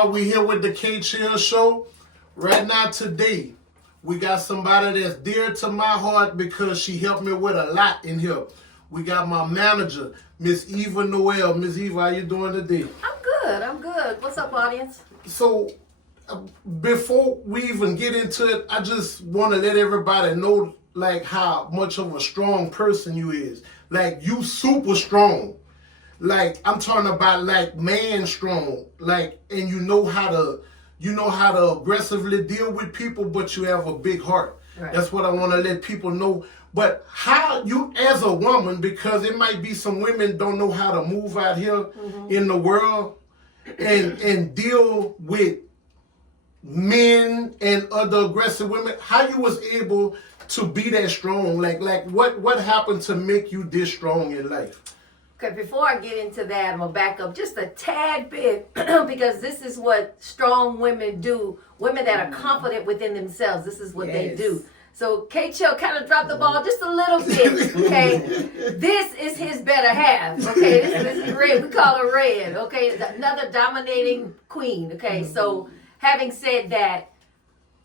y'all. We here with the Kchill show. Right now, today, we got somebody that's dear to my heart because she helped me with a lot in here. We got my manager, Miss Eva Noel. Miss Eva, how you doing today? I'm good. What's up, audience? So, before we even get into it, I just want to let everybody know, like, how much of a strong person you is. Like, you super strong. Like, I'm talking about, like, man strong. Like, and you know how to aggressively deal with people, but you have a big heart. Right. That's what I want to let people know. But how you, as a woman, because it might be some women don't know how to move out here in the world and deal with men and other aggressive women, how you was able to be that strong? Like what happened to make you this strong in life? Okay, before I get into that, I'm going to back up just a tad bit because this is what strong women do. Women that are confident within themselves, this is what they do. So Kchill kind of dropped the ball just a little bit, okay? This is his better half, okay? This is Red. We call her Red, okay? Another dominating queen, okay? So having said that,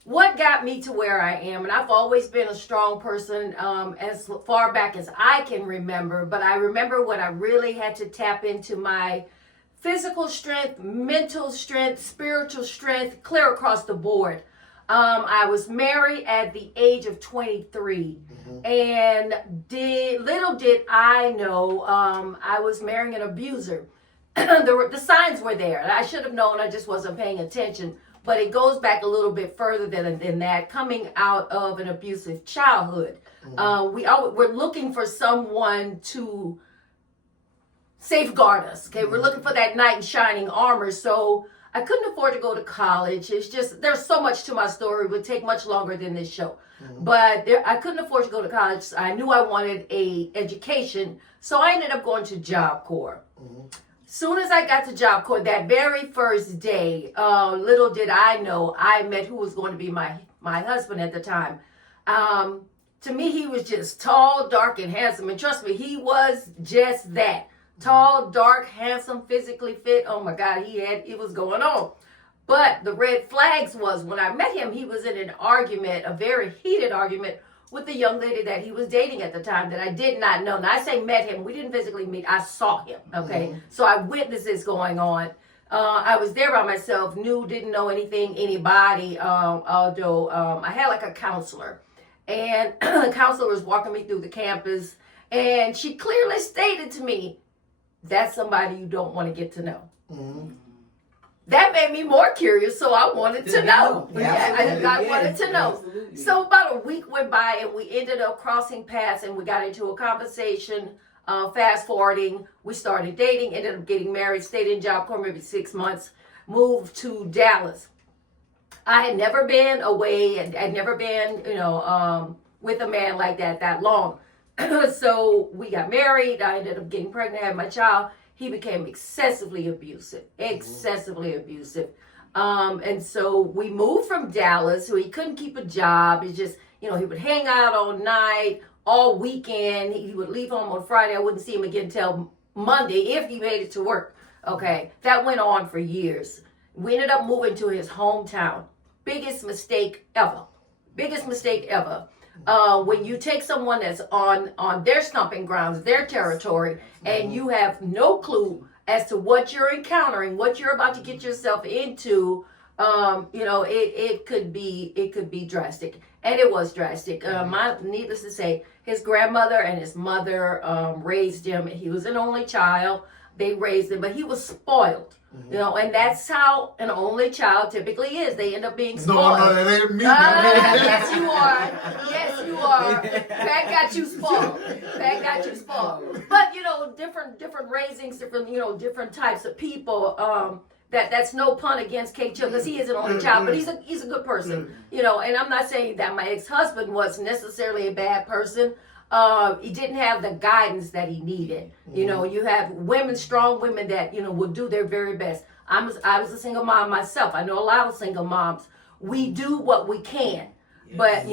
what got me to where I am, and I've always been a strong person as far back as I can remember, but I remember when I really had to tap into my physical strength, mental strength, spiritual strength, clear across the board. I was married at the age of 23, and little did I know I was marrying an abuser. The signs were there. I should have known, I just wasn't paying attention. But it goes back a little bit further than that, coming out of an abusive childhood. We're looking for someone to safeguard us, okay? We're looking for that knight in shining armor. So I couldn't afford to go to college. It's just, there's so much to my story. It would take much longer than this show. But I couldn't afford to go to college. I knew I wanted a education. So I ended up going to Job Corps. Soon as I got to Job Corps, that very first day, little did I know, I met who was going to be my husband at the time. To me, he was just tall, dark, and handsome. And trust me, he was just that. Tall, dark, handsome, physically fit. Oh my God, it was going on. But the red flags was when I met him, he was in an argument, a very heated argument with the young lady that he was dating at the time that I did not know. Now I say met him, we didn't physically meet, I saw him, okay? So I witnessed this going on. I was there by myself, didn't know anybody, although I had like a counselor. And the counselor was walking me through the campus, and she clearly stated to me, that's somebody you don't want to get to know. That made me more curious, so I wanted to know. I wanted to know. Absolutely. So about a week went by, and we ended up crossing paths, and we got into a conversation. Fast forwarding, we started dating, ended up getting married, stayed in Job Corps maybe 6 months, moved to Dallas. I had never been away, and I'd never been, with a man like that long. So we got married. I ended up getting pregnant, had my child. He became excessively abusive. And so we moved from Dallas, so he couldn't keep a job. He just, he would hang out all night, all weekend. He would leave home on Friday. I wouldn't see him again until Monday if he made it to work. Okay, that went on for years. We ended up moving to his hometown. Biggest mistake ever. When you take someone that's on their stomping grounds, their territory, and you have no clue as to what you're encountering, what you're about to get yourself into, it could be drastic, and it was drastic. Needless to say, his grandmother and his mother raised him. He was an only child. They raised him, but he was spoiled. And that's how an only child typically is. They end up being spoiled. No, that ain't me. Yes, you are. Pat got you spoiled. But different raisings, different types of people. That's no pun against Kchill because he is an only child, but he's a good person. And I'm not saying that my ex-husband was necessarily a bad person. He didn't have the guidance that he needed. You have strong women that, will do their very best. I was a single mom myself. I know a lot of single moms. We do what we can. But,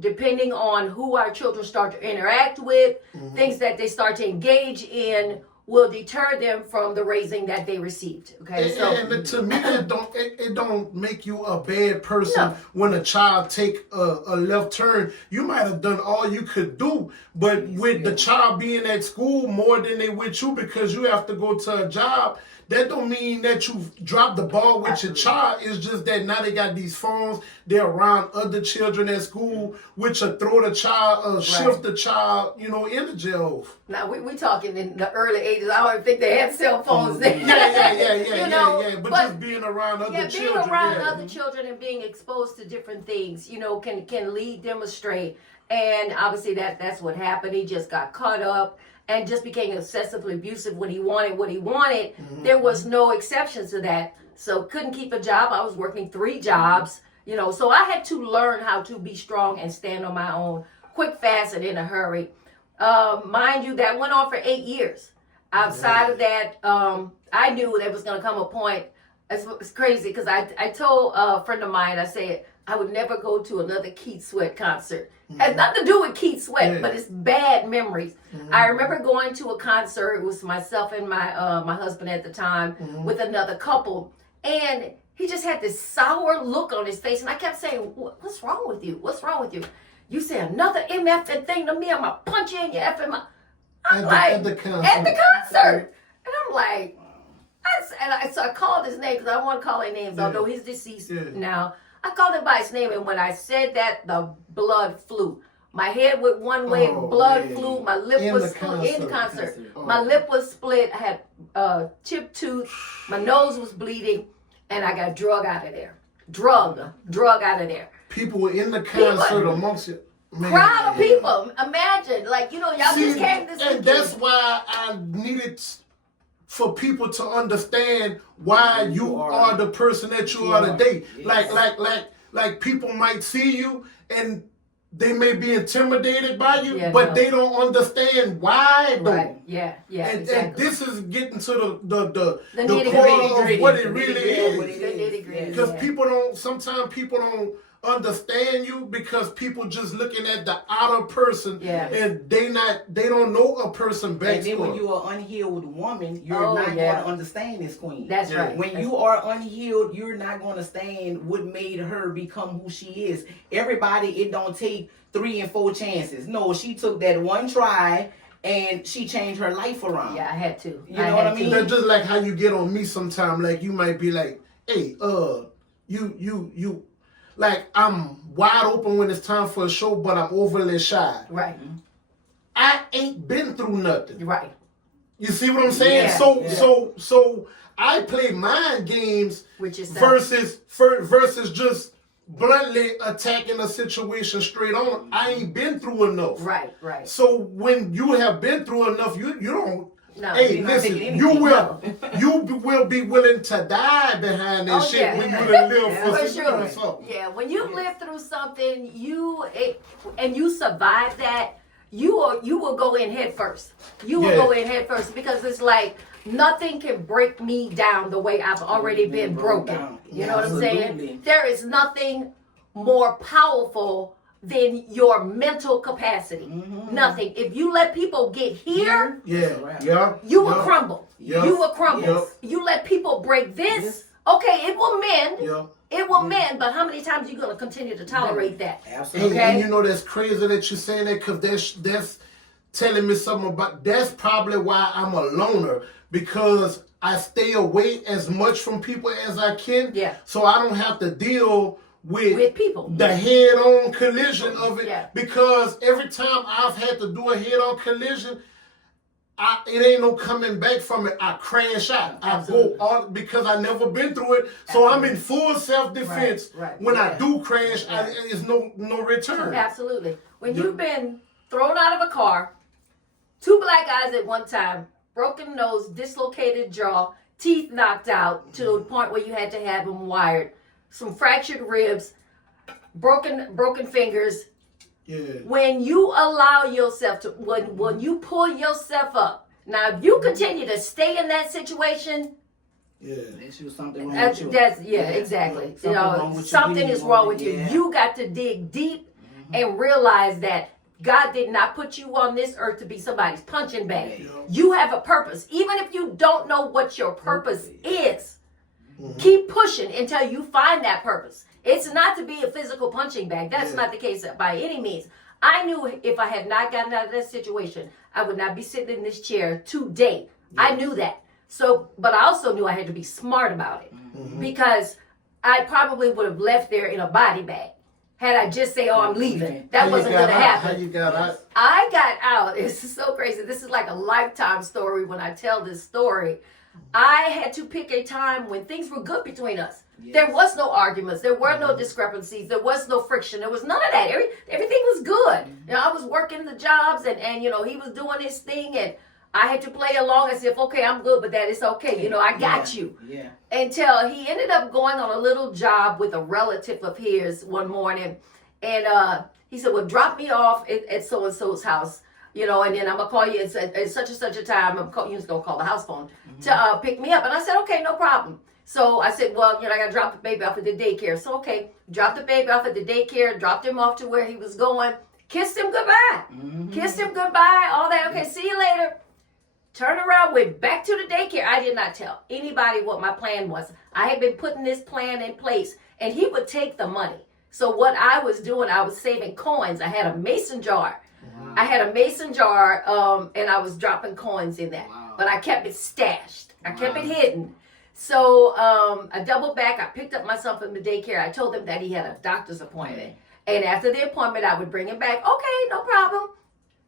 depending on who our children start to interact with, things that they start to engage in, will deter them from the raising that they received. Okay, and to me, it don't make you a bad person No. when a child take a left turn. You might have done all you could do, but with the child being at school more than they with you because you have to go to a job, that don't mean that you dropped the ball with your child. It's just that now they got these phones. They're around other children at school, which will throw the child, shift the child, into jail. Now we talking in the early ages. I don't even think they had cell phones then. Yeah. But just being around other children. Being around other children and being exposed to different things, can lead them astray. And obviously that's what happened. He just got caught up and just became obsessively abusive when he wanted what he wanted. Mm-hmm. There was no exceptions to that. So couldn't keep a job. I was working 3 jobs, so I had to learn how to be strong and stand on my own, quick, fast, and in a hurry. Mind you, that went on for 8 years. Outside of that, I knew there was going to come a point. It's crazy because I told a friend of mine, I said, I would never go to another Keith Sweat concert. Mm-hmm. It has nothing to do with Keith Sweat, but it's bad memories. Mm-hmm. I remember going to a concert. It was myself and my husband at the time with another couple. And he just had this sour look on his face. And I kept saying, what's wrong with you? What's wrong with you? You say another MFing thing to me, I'm going to punch you in your effing mouth. At the concert. And I'm like, so I called his name because I don't want to call any names, although he's deceased now. I called him by his name, and when I said that, the blood flew. My head went one way, blood flew. My lip was split in the concert. My lip was split. I had chipped tooth. My nose was bleeding, and I got drug out of there. Drug out of there. People were in the concert amongst you. Crowd of people. Imagine, y'all just came this weekend. And that's why I needed for people to understand why you are the person that you are today. Yes. Like people might see you and they may be intimidated by you, but they don't understand why though. Right. Yeah. And, exactly. and this is getting to the core of what it really is. Because sometimes people don't understand you because people just looking at the outer person and they don't know a person back. And then when you're an unhealed woman, you're not going to understand this queen. That's right. When you are unhealed, you're not going to understand what made her become who she is. Everybody, it don't take 3 and 4 chances. No, she took that one try and she changed her life around. Yeah, I had to. You know what I mean? That's just like how you get on me sometimes. Like you might be like, hey, you like I'm wide open when it's time for a show, but I'm overly shy. Right. I ain't been through nothing. Right. You see what I'm saying? Yeah. So I play mind games Which is versus just bluntly attacking a situation straight on. I ain't been through enough. Right. So when you have been through enough, you don't. No, hey, listen, you will be willing to die behind this shit when you done live for something. Yeah, when you live through something, and you survive that, you will go in head first. You will go in head first because it's like nothing can break me down the way I've already been broken. You know what I'm saying? There is nothing more powerful than your mental capacity. Nothing. If you let people get here, you will crumble. You will crumble. You let people break this, okay, it will mend. It will mend, but how many times are you going to continue to tolerate that? Absolutely. And you know that's crazy that you're saying that because that's telling me something about, that's probably why I'm a loner, because I stay away as much from people as I can. Yeah. So I don't have to deal with people. The head-on collision of it, because every time I've had to do a head-on collision, it ain't no coming back from it. I crash out. Absolutely. I go on because I never been through it. So I'm in full self-defense. Right. When I do crash, there's no return. Absolutely. When you've been thrown out of a car, 2 black guys at one time, broken nose, dislocated jaw, teeth knocked out to the point where you had to have them wired, some fractured ribs, broken fingers. Yeah. When you allow yourself to, when you pull yourself up, now if you continue to stay in that situation, there's something wrong with you. Exactly. Something is wrong with you. You got to dig deep and realize that God did not put you on this earth to be somebody's punching bag. Yeah. You have a purpose. Even if you don't know what your purpose is, keep pushing until you find that purpose. It's not to be a physical punching bag. That's not the case by any means. I knew if I had not gotten out of that situation, I would not be sitting in this chair today. I knew that. So, but I also knew I had to be smart about it because I probably would have left there in a body bag. Had I just say, "Oh, I'm leaving," that wasn't going to happen. How you got out? I got out. It's so crazy. This is like a lifetime story when I tell this story. I had to pick a time when things were good between us. Yes. There was no arguments. There were no discrepancies. There was no friction. There was none of that. Everything was good. You know, I was working the jobs and you know, he was doing his thing and I had to play along as if, okay, I'm good, but that is okay. You know, I got you. Yeah. Until he ended up going on a little job with a relative of his one morning. And he said, well, drop me off at so-and-so's house, you know, and then I'm going to call you at such and such a time. You're just going to call the house phone to pick me up. And I said, okay, no problem. So I said, well, you know, I got to drop the baby off at the daycare. So, okay, dropped the baby off at the daycare, dropped him off to where he was going, kissed him goodbye. Kissed him goodbye, all that. Okay, see you later. Turned around, went back to the daycare. I did not tell anybody what my plan was. I had been putting this plan in place, and he would take the money. So what I was doing, I was saving coins. I had a mason jar. Wow. I had a mason jar, and I was dropping coins in that. Wow. But I kept it stashed. I kept it hidden. So I doubled back. I picked up my son from the daycare. I told him that he had a doctor's appointment. And after the appointment, I would bring him back. Okay, no problem.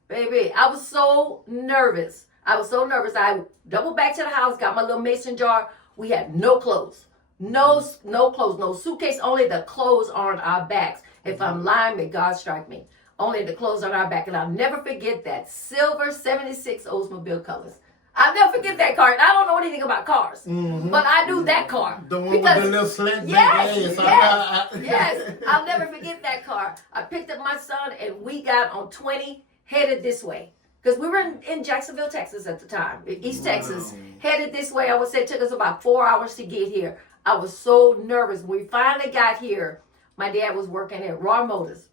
Baby, I was so nervous. I doubled back to the house, got my little mason jar. We had no clothes. No clothes, no suitcase, only the clothes on our backs. If I'm lying, may God strike me. Only the clothes on our back. And I'll never forget that silver 76 Oldsmobile Colors. I'll never forget that car. And I don't know anything about cars, but I knew that car. The one with the little slant yes. I'll never forget that car. I picked up my son and we got on 20, headed this way. Because we were in Jacksonville, Texas at the time, East Texas, headed this way. I would say it took us about 4 hours to get here. I was so nervous. When we finally got here, my dad was working at Raw Motors.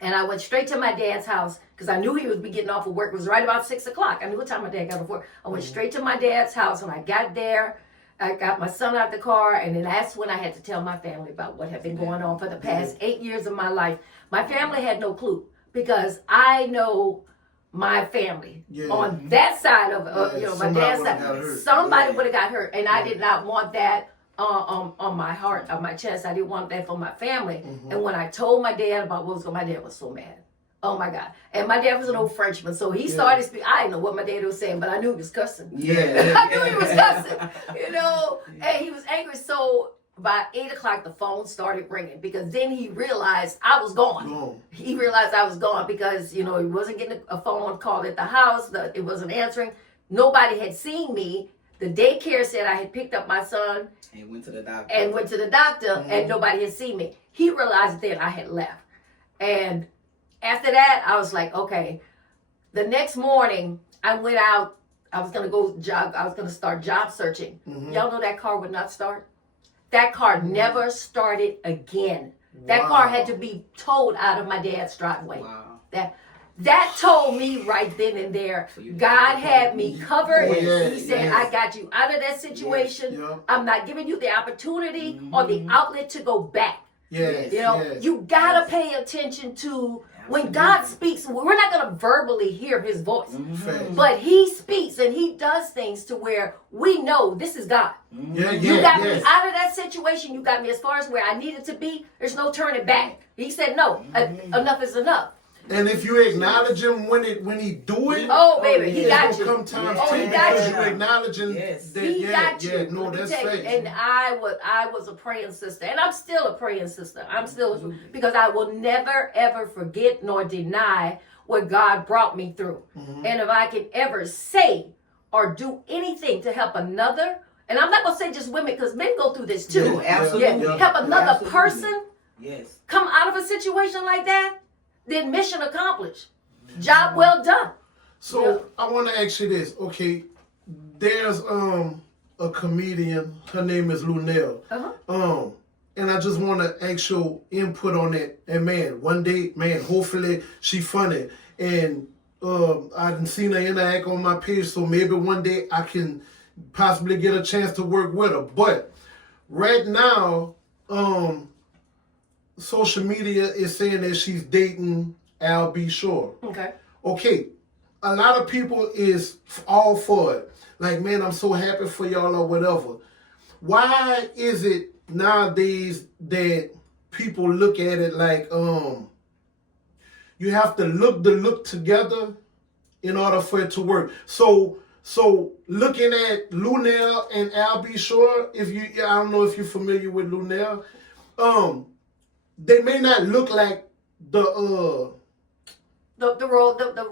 And I went straight to my dad's house because I knew he would be getting off of work. It was right about 6 o'clock. I knew what time my dad got off work. I went straight to my dad's house. When I got there, I got my son out the car. And then that's when I had to tell my family about what had been going on for the past 8 years of my life. My family had no clue because I know my family on that side of you know, my dad's side. Somebody would have got hurt. And I did not want that on my heart, on my chest. I didn't want that for my family. And when I told my dad about what was going on, my dad was so mad. Oh my God. And my dad was an old Frenchman, so he started speaking. I didn't know what my dad was saying, but I knew he was cussing. I knew he was cussing, you know, and he was angry. So by 8 o'clock, the phone started ringing because then he realized I was gone. He realized I was gone because, you know, he wasn't getting a phone call at the house. It wasn't answering. Nobody had seen me. The daycare said I had picked up my son and went to the doctor. And nobody had seen me. He realized then I had left. And after that, I was like, okay. The next morning, I went out. I was going to go job. I was going to start job searching. Y'all know that car would not start? That car never started again. That car had to be towed out of my dad's driveway. That told me right then and there, God had me covered. He said, I got you out of that situation. I'm not giving you the opportunity or the outlet to go back. You know, you got to pay attention to when God speaks. We're not going to verbally hear his voice, but he speaks and he does things to where we know this is God. You got me out of that situation. You got me as far as where I needed to be. There's no turning back. He said, no, enough is enough. And if you acknowledge him when he do it, baby, he got you. Come time he got you. You acknowledging that, he got you. No, that's faith. And I was a praying sister, and I'm still a praying sister. I'm still because I will never ever forget nor deny what God brought me through. And if I can ever say or do anything to help another, and I'm not gonna say just women because men go through this too. Help another person come out of a situation like that. Then mission accomplished. Job well done. So I want to ask you this. Okay, there's a comedian. Her name is Noel. and I just want to ask your input on that. And man, one day, man, hopefully she funny. And I done seen her interact on my page, so maybe one day I can possibly get a chance to work with her. But right now, social media is saying that she's dating Al B. Shore. Okay. A lot of people is all for it. Like, man, I'm so happy for y'all or whatever. Why is it nowadays that people look at it like you have to look the look together in order for it to work? So looking at Noel and Al B. Shore, I don't know if you're familiar with Noel, they may not look like the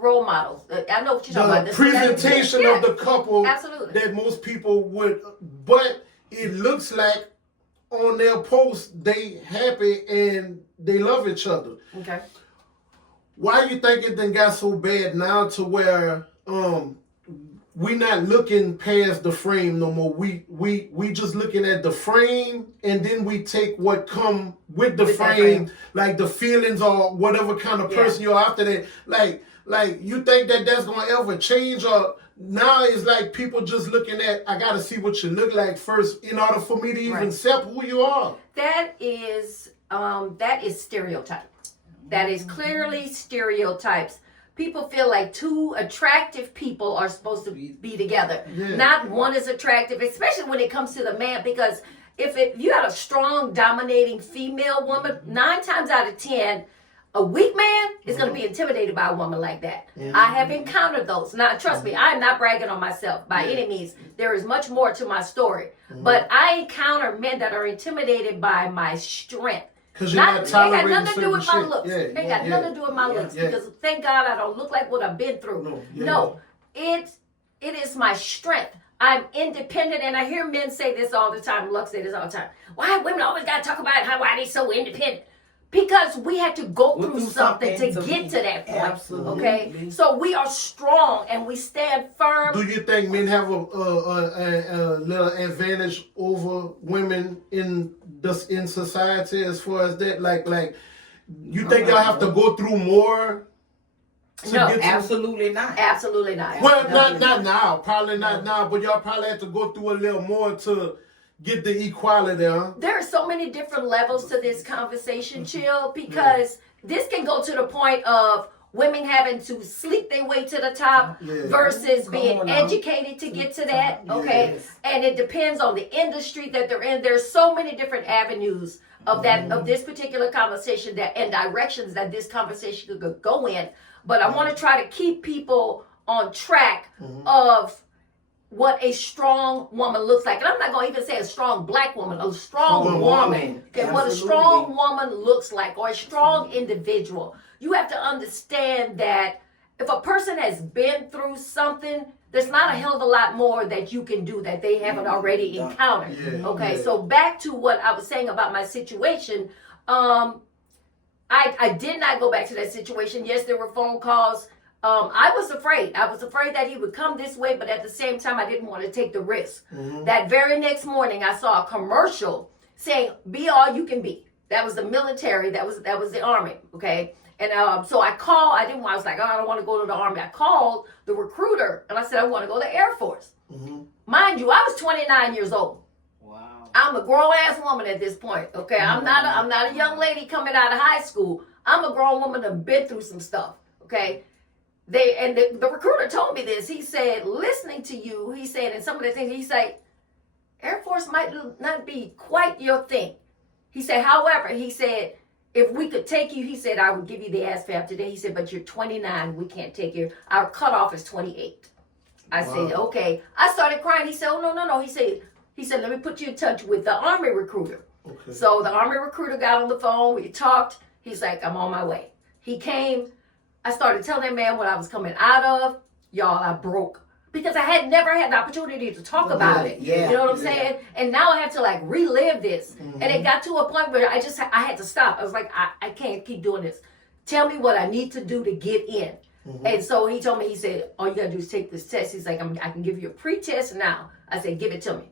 role models. I know what you're talking about. The presentation of the couple Absolutely. that most people would, but it looks like on their posts they happy and they love each other. Okay. Why you think it done got so bad now to where we not looking past the frame no more? We just looking at the frame, and then we take what come with the frame, like the feelings or whatever kind of person you're after that. Like you think that that's gonna ever change, or now it's like people just looking at, I gotta see what you look like first in order for me to even accept who you are. That is stereotype. That is clearly stereotypes. People feel like two attractive people are supposed to be together. Yeah. Not one is attractive, especially when it comes to the man, because if you got a strong, dominating female woman, 9 times out of 10, a weak man is going to be intimidated by a woman like that. I have encountered those. Now, trust me, I am not bragging on myself by any means. There is much more to my story. But I encounter men that are intimidated by my strength. Because you're not tolerating ain't got nothing to do with my looks. It ain't got nothing to do with my looks. Because thank God I don't look like what I've been through. It is my strength. I'm independent, and I hear men say this all the time. Lux say this all the time. Why women always got to talk about why they so independent? Because we had to go through something to get to that point. Absolutely. Okay? So we are strong and we stand firm. Do you think men have a little advantage over women in society as far as that? Like you think y'all have to go through more? No, absolutely not. Absolutely not. Well, not now. Probably not now, but y'all probably have to go through a little more to get the equality, huh? There are so many different levels to this conversation, Kchill, because this can go to the point of women having to sleep their way to the top versus being educated to get to that, okay? And it depends on the industry that they're in. There's so many different avenues of this particular conversation and directions that this conversation could go in. But I want to try to keep people on track of what a strong woman looks like. And I'm not going to even say a strong black woman, a strong woman. Okay, what a strong woman looks like, or a strong individual. You have to understand that if a person has been through something, there's not a hell of a lot more that you can do that they haven't already encountered. So back to what I was saying about my situation. I did not go back to that situation. Yes, there were phone calls. I was afraid. I was afraid that he would come this way, but at the same time, I didn't want to take the risk. That very next morning, I saw a commercial saying, "Be all you can be." That was the military. That was the Army. Okay. And so I called. I was like, I don't want to go to the Army. I called the recruiter and I said, I want to go to the Air Force. Mind you, I was 29 years old. Wow. I'm a grown ass woman at this point. Okay. I'm not a young lady coming out of high school. I'm a grown woman that's been through some stuff. Okay. The recruiter told me this. He said, listening to you, he said, and some of the things, he said, Air Force might not be quite your thing. He said, however, he said, if we could take you, he said, I would give you the ASVAB today. He said, but you're 29. We can't take you. Our cutoff is 28. I said, okay. I started crying. He said, oh, no. He said, let me put you in touch with the Army recruiter. Okay. So the Army recruiter got on the phone. We talked. He's like, I'm on my way. He came. I started telling that man what I was coming out of. Y'all, I broke. Because I had never had the opportunity to talk about it. You know what I'm saying? And now I have to relive this. And it got to a point where I had to stop. I was like, I can't keep doing this. Tell me what I need to do to get in. And so he told me, he said, all you got to do is take this test. He's like, I can give you a pre-test now. I said, give it to me.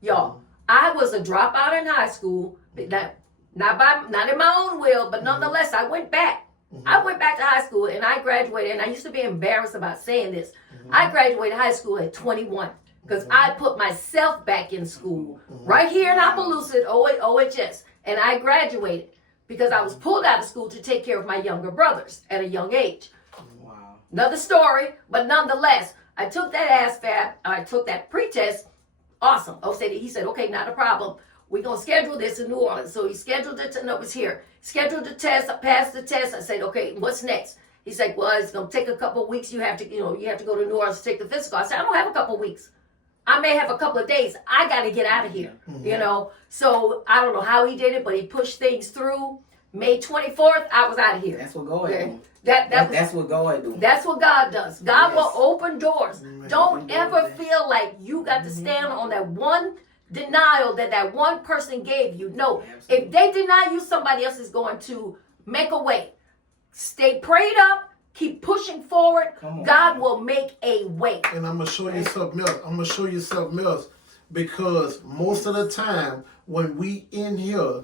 Y'all, I was a dropout in high school, Not in my own will, but nonetheless, I went back. I went back to high school and I graduated, and I used to be embarrassed about saying this. I graduated high school at 21 because I put myself back in school right here in Opelousas, OHS, and I graduated because I was pulled out of school to take care of my younger brothers at a young age. Wow. Another story, but nonetheless, I took that I took that pretest. Awesome. He said, okay, not a problem. We're going to schedule this in New Orleans. So he scheduled it it was here. Scheduled the test. I passed the test. I said, okay, what's next? He said, well, it's going to take a couple of weeks. You have to go to New Orleans to take the physical. I said, I don't have a couple of weeks. I may have a couple of days. I got to get out of here, So I don't know how he did it, but he pushed things through. May 24th, I was out of here. That's what God do. That's what God do. That's what God does. God will open doors. Don't ever feel like you got to stand on that one denial that one person gave you. No, if they deny you, somebody else is going to make a way. Stay prayed up. Keep pushing forward. God will make a way. And I'm going to show you something else. Because most of the time when we in here,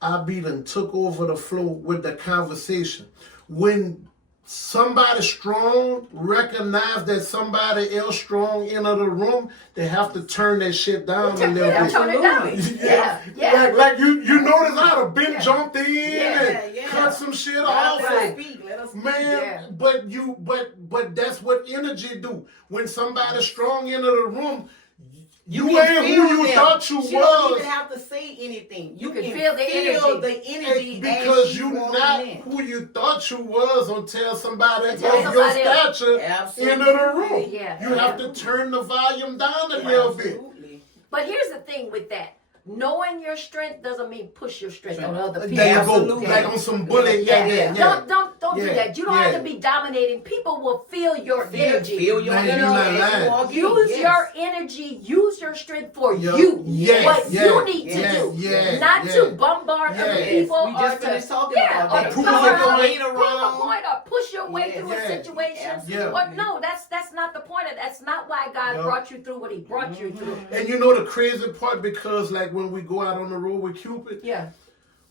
I be done took over the flow with the conversation. When somebody strong recognize that somebody else strong enter the room, they have to turn that shit down a little bit. Turn it down. Yeah. Like you notice I'd have been jumped in and cut some shit off. Let us speak. Man, but that's what energy do. When somebody strong enter the room, you ain't who you thought you was. You don't even have to say anything. You can feel the energy because you not who you thought you was until somebody of your stature enter the room. Yeah. You have to turn the volume down a little bit. But here's the thing with that. Knowing your strength doesn't mean push your strength on other people. There you go. Like on some bullet. Yeah. Don't do that. You don't have to be dominating. People will feel your energy. Feel your energy. Use your energy. Use your strength for you. What you need to do. Not to bombard other people we just finished talking about that. or prove a point or push your way through a situation. But no, that's not the point. That's not why God brought you through what He brought you through. And you know the crazy part, because like when we go out on the road with Cupid,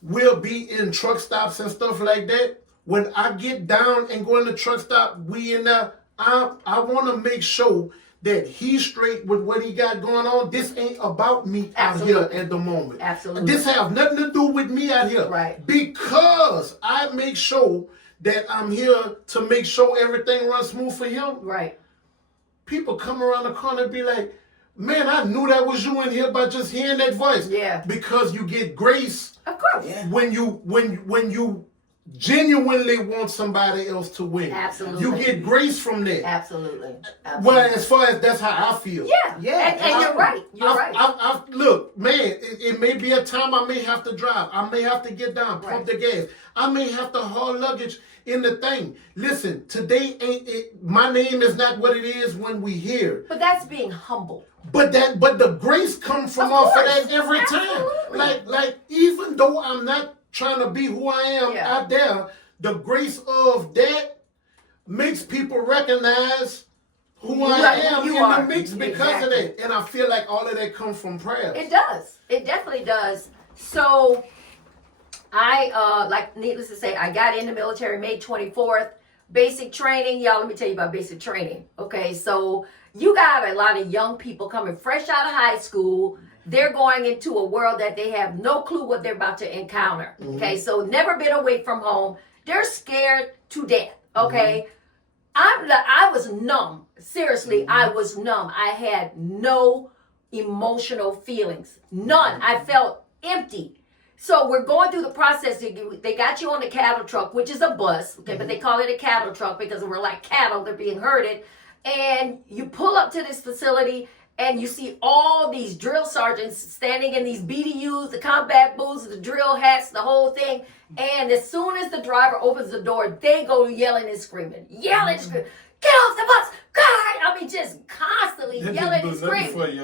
we'll be in truck stops and stuff like that. When I get down and go in the truck stop, we in there, I want to make sure that he's straight with what he got going on. This ain't about me out here at the moment. Absolutely. This have nothing to do with me out here. Right. Because I make sure that I'm here to make sure everything runs smooth for him. Right. People come around the corner and be like, man, I knew that was you in here by just hearing that voice. Yeah. Because you get grace. Of course. When you genuinely want somebody else to win. Absolutely. You get grace from that. Absolutely. Well, as far as that's how I feel. Yeah. And you're right. You're right. Look, man, it may be a time I may have to drive. I may have to get down, pump the gas. I may have to haul luggage in the thing. Listen, today my name is not what it is when we hear. But that's being humble. But the grace comes from off of that every time. Like even though I'm not trying to be who I am out there, the grace of that makes people recognize who I am in the mix because of that. And I feel like all of that comes from prayer. It does. It definitely does. So I needless to say, I got in the military May 24th. Basic training, y'all, let me tell you about basic training. Okay, so you got a lot of young people coming fresh out of high school. They're going into a world that they have no clue what they're about to encounter. Okay, so never been away from home. They're scared to death. Okay, I was numb. Seriously, I was numb. I had no emotional feelings, none. I felt empty. So we're going through the process. They got you on the cattle truck, which is a bus, okay, but they call it a cattle truck because we're like cattle, they're being herded. And you pull up to this facility and you see all these drill sergeants standing in these BDUs, the combat boots, the drill hats, the whole thing. And as soon as the driver opens the door, they go yelling and screaming. Get off the bus! God! I mean, just constantly yelling and screaming.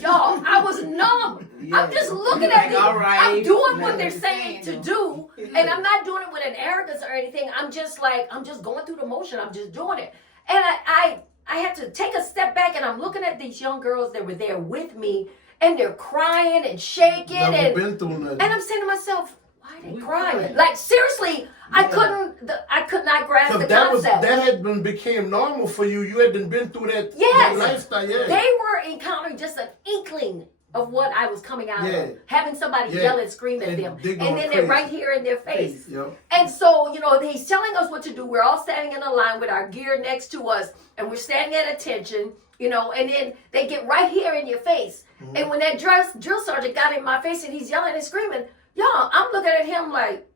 Y'all, I was numb. I'm just looking at these. I'm doing what they're saying to do. And I'm not doing it with an arrogance or anything. I'm just going through the motion. I'm just doing it. And I had to take a step back, and I'm looking at these young girls that were there with me. and they're crying and shaking, Never and been through nothing. I'm saying to myself, why are they We crying? crying. Like seriously, I could not grasp the Because concept. that had became normal for you. You had been through that, Yes. that lifestyle. Yeah. They were encountering just an inkling of what I was coming out Yeah. of. Having somebody Yeah. yell and scream at And them. they And going then they're crazy. right here in their face. Yep. And so, he's telling us what to do. We're all standing in a line with our gear next to us, and we're standing at attention, and then they get right here in your face. Mm-hmm. And when that drill sergeant got in my face and he's yelling and screaming, y'all, I'm looking at him like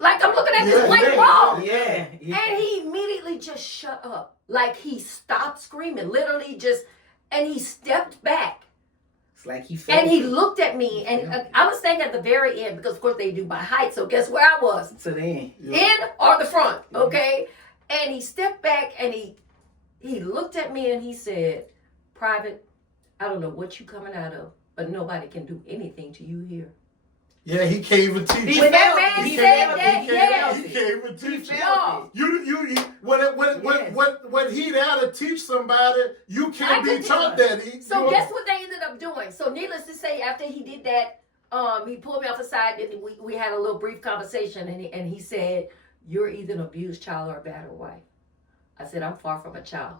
I'm looking at this blank wall. Yeah. And he immediately just shut up. Like he stopped screaming, literally and he stepped back. It's like he felt And he looked at me, and I was standing at the very end because, of course, they do by height. So guess where I was? to the end. In or the front, okay? And he stepped back and he looked at me and he said, "Private, I don't know what you coming out of, but nobody can do anything to you here." Yeah, he can't even teach. When that man He said felt that, it. yes. He can't even teach. No. When he there to teach somebody, you can't be taught that. So guess what they ended up doing? So needless to say, after he did that, he pulled me off the side and we had a little brief conversation, and he said, "You're either an abused child or a battered wife." I said, "I'm far from a child."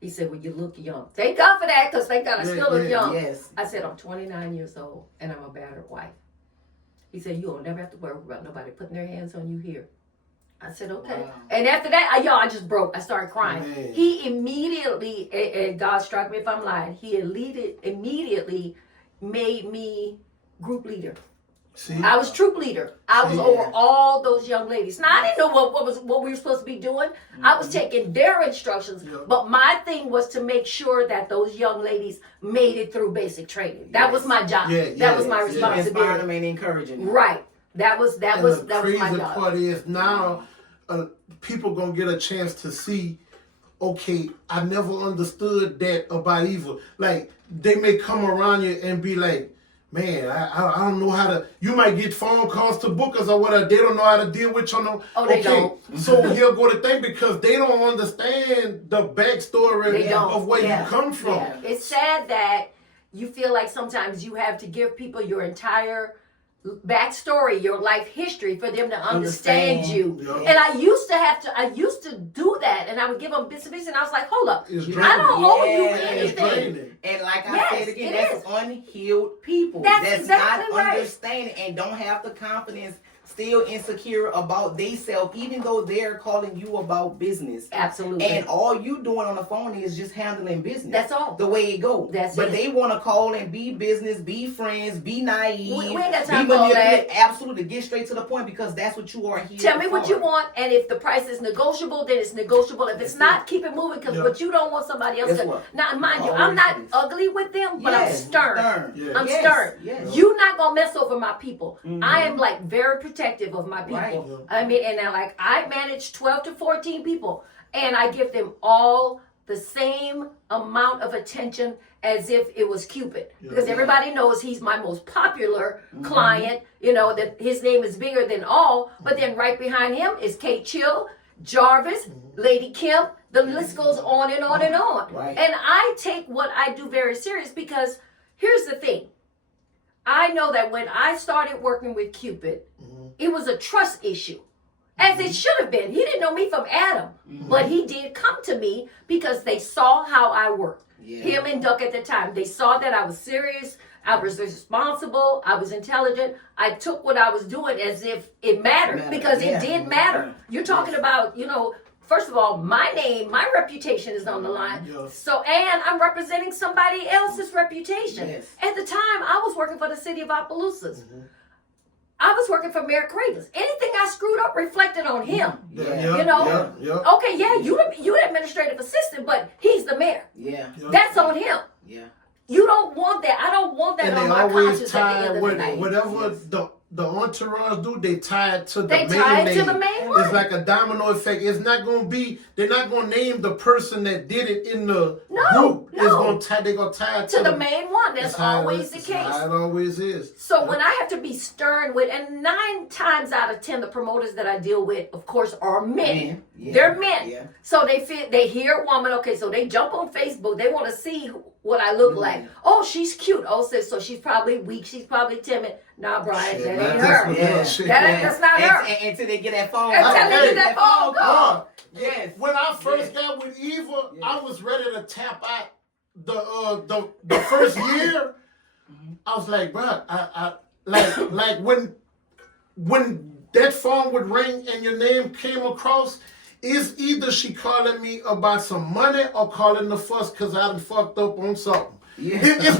He said, "Well, you look young." Thank God for that, because thank God I still look young. Yes. I said, "I'm 29 years old and I'm a battered wife." He said, "You'll never have to worry about nobody putting their hands on you here." I said, "Okay." Wow. And after that, I just broke. I started crying. Man. He immediately, and God strike me if I'm lying, he immediately made me group leader. See, I was troop leader. I was See, over yeah. all those young ladies. Now I didn't know what we were supposed to be doing. I was taking their instructions, Yeah. but my thing was to make sure that those young ladies made it through basic training. That was my job. That was my Inspiring responsibility. them and encouraging them. Right. That was the my crazy job. part is now people gonna get a chance to see. Okay, I never understood that about evil. Like they may come around you and be like, "Man, I don't know how to." You might get phone calls to bookers or whatever. They don't know how to deal with you. Oh, they don't. So he'll go to thing because they don't understand the backstory of where you come from. Yeah. It's sad that you feel like sometimes you have to give people your entire backstory, your life history for them to understand you. Yeah. And I used to do that, and I would give them bits and pieces, and I was like, hold up, It's I draining. don't owe you Yeah, it's anything. draining. And like I Yes, said again, it that's is. unhealed people. That's That's exactly not right. understanding and don't have the confidence, still insecure about theyself, even though they're calling you about business. Absolutely. And all you doing on the phone is just handling business. That's all. The way it goes. That's but it. they want to call and be business, be friends, be naive. We ain't got be time for all manipulative. that. Absolutely. Get straight to the point because that's what you are here Tell me what for. you want, and if the price is negotiable, then it's negotiable. If it's not, keep it moving, because what you don't want somebody else Guess to. what? Now, mind you, Always I'm not is. ugly with them, but I'm Yes, stern. Yeah. I'm Yes, stern. yes. You're not gonna mess over my people. Mhm. I am like very protective of my people. Right. I mean, and I manage 12 to 14 people, and I give them all the same amount of attention as if it was Cupid, because everybody knows he's my most popular client. That his name is bigger than all. But then right behind him is Kchill, Jarvis, Lady Kim. The list goes on and on and on. Right. And I take what I do very serious, because here's the thing. I know that when I started working with Cupid, it was a trust issue, as it should have been. He didn't know me from Adam, but he did come to me because they saw how I worked. Yeah. Him and Duck at the time. They saw that I was serious, I was responsible, I was intelligent. I took what I was doing as if it mattered, because it did matter. You're talking about, first of all, my name, my reputation is on the line. Yes. So, and I'm representing somebody else's reputation. Yes. At the time, I was working for the city of Opelousas. I was working for Mayor Cravens. Anything I screwed up reflected on him. Yeah. Okay, you the administrative assistant, but he's the mayor. Yeah. That's on him. Yeah. You don't want that. I don't want that And on they my always conscience at the tie end of the night. whatever the entourage do, they tie it to the They main tie it name. to the main one. It's like a domino effect. It's not gonna be. They're not gonna name the person that did it in the group. It's no. they're gonna tie it To the main one. That's always the That's case. how it always is. So when I have to be stern with, and 9 times out of 10, the promoters that I deal with, of course, are men. Yeah. They're men. Yeah. So they hear a woman. Okay, so they jump on Facebook. They want to see what I look like. Oh, she's cute. Oh, so she's probably weak. She's probably timid. Nah, Brian, Shit, that ain't that's her. what that shit That's not her. Until they get that phone Until call. they get that phone call. Yes. When I first got with Eva, I was ready to tap out the first year. I was like, bro, I like when that phone would ring and your name came across, it's either she calling me about some money or calling the fuss because I done fucked up on something. Yeah. It's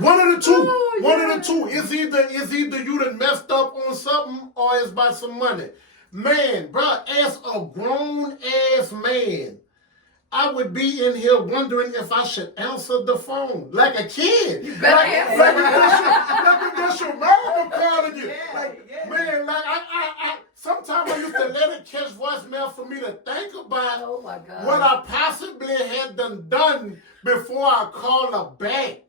one of the two. Oh, One of the two. It's either you done messed up on something or it's about some money. Man, bro, as a grown ass man, I would be in here wondering if I should answer the phone like a kid. You better answer. Like if that's your mama calling you. Yeah. Man, like I sometimes I used to let it catch voicemail for me to think about Oh my God. what I possibly had done before I called her back.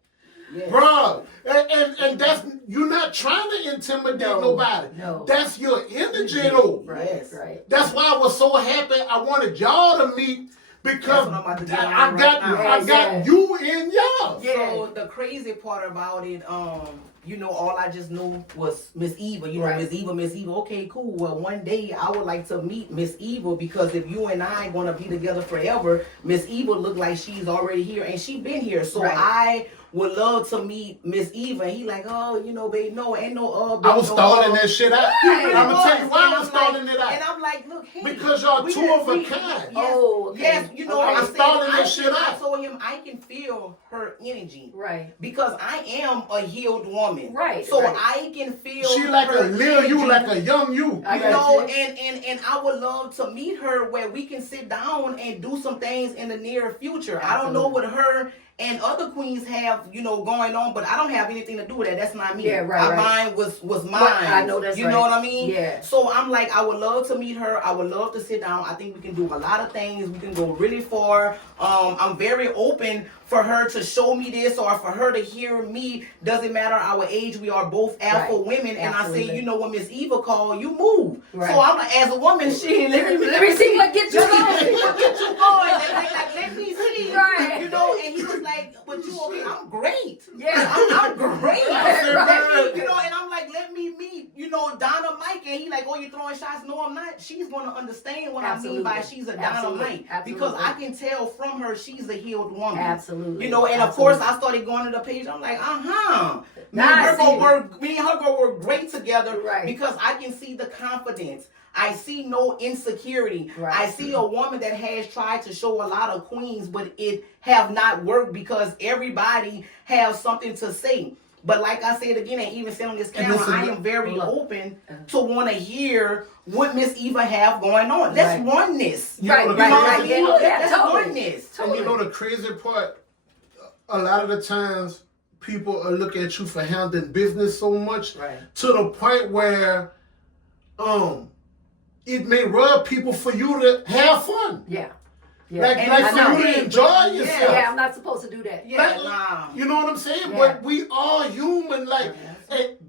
Yeah. Bruh, and that's, you're not trying to intimidate nobody. No. That's your energy though. Right, Yes. right. That's why I was so happy I wanted y'all to meet because That's what I'm about to get I on got right now. I got you in y'all. Yeah. So the crazy part about it, all I just knew was Miss Eva. Right. Miss Eva. Okay, cool. Well, one day I would like to meet Miss Eva because if you and I gonna be together forever, Miss Eva look like she's already here and she been here. So Right. I would love to meet Miss Eva. And he like, oh, babe, no, ain't no I was stalling that shit out. Right. I'm gonna tell you why And I was I'm like- stalling it out. And I'm like, look, hey, Because y'all we two can- of a we- kind. Yes, Oh, okay. yes, I was I'm stalling saying, that shit I out. told him I can feel her energy. Right. Because I am a healed woman. Right, So right. I can feel She like her a little you, energy. like a young you. I You got know, you. and I would love to meet her where we can sit down and do some things in the near future. I don't know what her and other queens have, going on, but I don't have anything to do with that. That's not me. Yeah, right, Mine was mine. I know that's You right. know what I mean? Yeah. So I'm like, I would love to meet her. I would love to sit down. I think we can do a lot of things. We can go really far. I'm very open for her to show me this or for her to hear me. Doesn't matter our age. We are both alpha Right. women. And Absolutely. I say, when Miss Eva called, you move. Right. So I'm like, as a woman, Let me see what gets you let going. me get you going. Let me see. Right. And he was like, but you okay? I'm great. Yeah. I'm great. Right. And I'm like, let me meet, Donna Mike. And he like, oh, you're throwing shots? No, I'm not. She's going to understand what Absolutely. I mean by she's a Donna Absolutely. Mike. Absolutely. Because I can tell from her she's a healed woman. Absolutely. And of Absolutely. course I started going to the page. I'm like, Me and her go work great together Right. because I can see the confidence. I see no insecurity. Right. I see a woman that has tried to show a lot of queens, but it have not worked because everybody has something to say. But like I said again, and even said on this camera, listen, I am very look. open to want to hear what Miss Eva have going on. That's Right. oneness. You know Right, the right, crazy right. part? Yeah, That's totally. oneness. And you know the crazy part? A lot of the times people will look at you for handling business so much Right. to the point where it may rub people for you to have fun. Yeah. Yeah. Like And for I you know. to enjoy yourself. Yeah, I'm not supposed to do that. Yeah, Like, nah. You know what I'm saying? Yeah. But we all human. Like,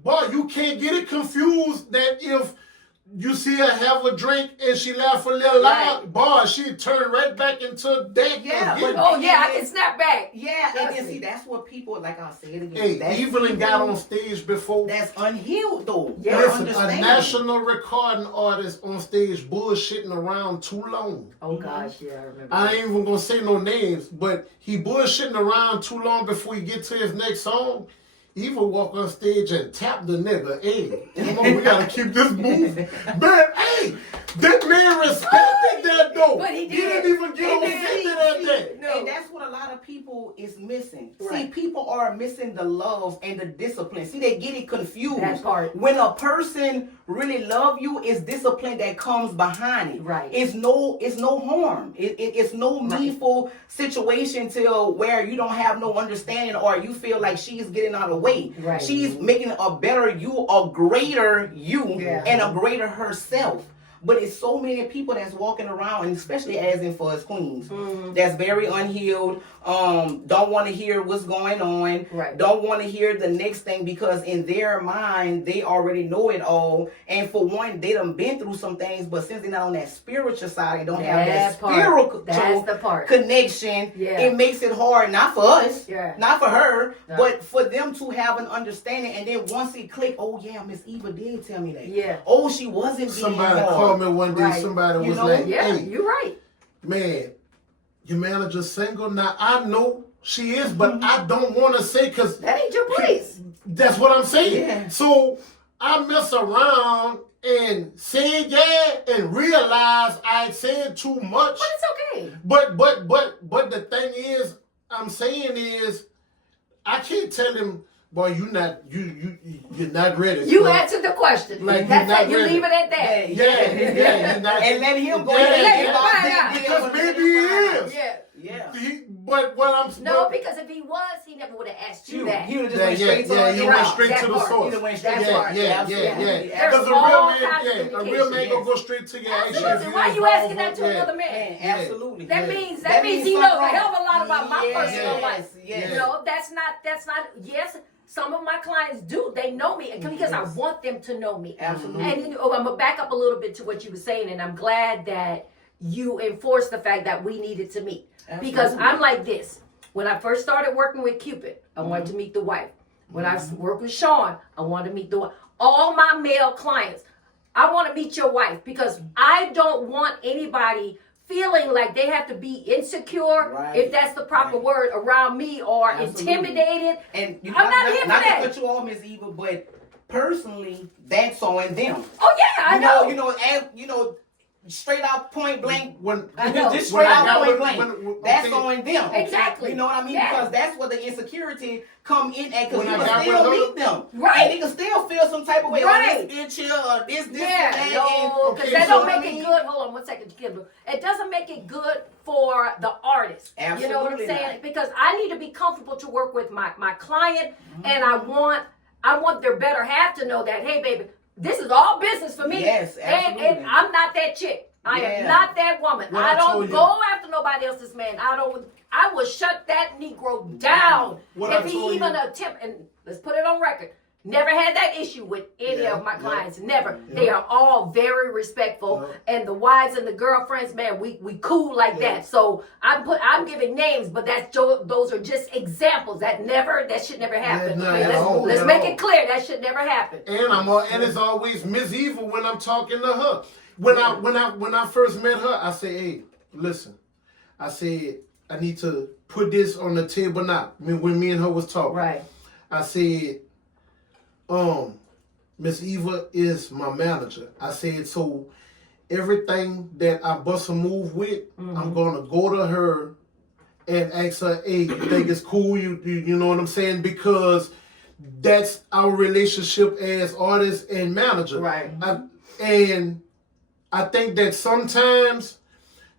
boy, you can't get it confused that if you see her have a drink and she laugh a little loud, Right. boy, she turn right back into that. Yeah, again. but- Oh yeah, I can snap back. Yeah, and Trust then me. see, that's what people, like I'll say it again. Hey, that's Evelyn got people on stage before. That's unhealed, though. Yeah. You're Listen, a understanding. national recording artist on stage bullshitting around too long. Oh gosh, yeah, I remember. I ain't even gonna say no names, but he bullshitting around too long before he get to his next song. Eva walk on stage and tap the nigga. Hey, come on, we gotta keep this moving. Man, hey, that man respected that though. But he He did. didn't even get He on did. 50 that day. No. And that's what a lot of people is missing. See, Right. people are missing the love and the discipline. See, they get it confused. That part. When a person really love you, it's discipline that comes behind it. Right. It's no harm. It's no needful situation till where you don't have no understanding or you feel like she's getting out of the way. Right. She's making a better you, a greater you, Yeah. and a greater herself. But it's so many people that's walking around, and especially as in for us queens, that's very unhealed, don't want to hear what's going on, don't want to hear the next thing, because in their mind, they already know it all. And for one, they done been through some things, but since they're not on that spiritual side, they don't have that spiritual connection, it makes it hard, not for us, not for her, but for them to have an understanding. And then once it click, oh yeah, Miss Eva did tell me that. Oh, she wasn't being Somebody called me one day, somebody was like, hey, you're right. Man, your manager's single. Now, I know she is, but I don't want to say, because that ain't your place. That's what I'm saying. So I mess around and say and realize I said too much. But it's okay. But the thing is, I'm saying is, I can't tell him, boy, you're not ready. You answered the question. Like, that's it. You leave it at that. Yeah. And let him go ahead. Because maybe he is. Yeah. But what I'm no, because if he was, he never would have asked you that. He would have just went straight to he went straight to the source. Because a real man gonna go straight to your action. Why are you asking that to another man? Absolutely. That means he knows a hell of a lot about my personal life. Yes. You know, that's not. Yes. Some of my clients do. They know me because I want them to know me. Absolutely. And I'm going to back up a little bit to what you were saying, and I'm glad that you enforced the fact that we needed to meet. Absolutely. Because I'm like this. When I first started working with Cupid, I wanted to meet the wife. When I worked with Sean, I wanted to meet the wife. All my male clients, I want to meet your wife, because I don't want anybody feeling like they have to be insecure, if that's the proper word, around me, or intimidated. And I'm not here for that. Not to cut you off, Miss Eva, but personally, that's on them. Oh yeah, I know. Straight out point blank. That's on them. Exactly. You know what I mean? Yeah. Because that's where the insecurity come in at. Because you can still meet them, right? And they can still feel some type of way. Right. This bitch here, or this, that. No, because that don't make it good. Hold on 1 second, Kimber. It doesn't make it good for the artist. Absolutely. You know what I'm saying? Because I need to be comfortable to work with my client, and I want their better half to know that, hey, baby, this is all business for me. Yes, absolutely. And I'm not that chick. I am not that woman. I don't go after nobody else's man. I will shut that Negro down if he even attempt. And let's put it on record. Never had that issue with any of my clients. Never. They are all very respectful, and the wives and the girlfriends, man, we cool like that. So I'm giving names, but those are just examples. That should never happen. Let's make it clear that should never happen. And it's always Miss Eva when I'm talking to her. When I first met her, I said, hey, listen. I said, I need to put this on the table now. When me and her was talking. Right. I said, Miss Eva is my manager. I said, so everything that I bust a move with, I'm gonna go to her and ask her, hey, you think it's cool? You know what I'm saying? Because that's our relationship as artist and manager. Right. And I think that sometimes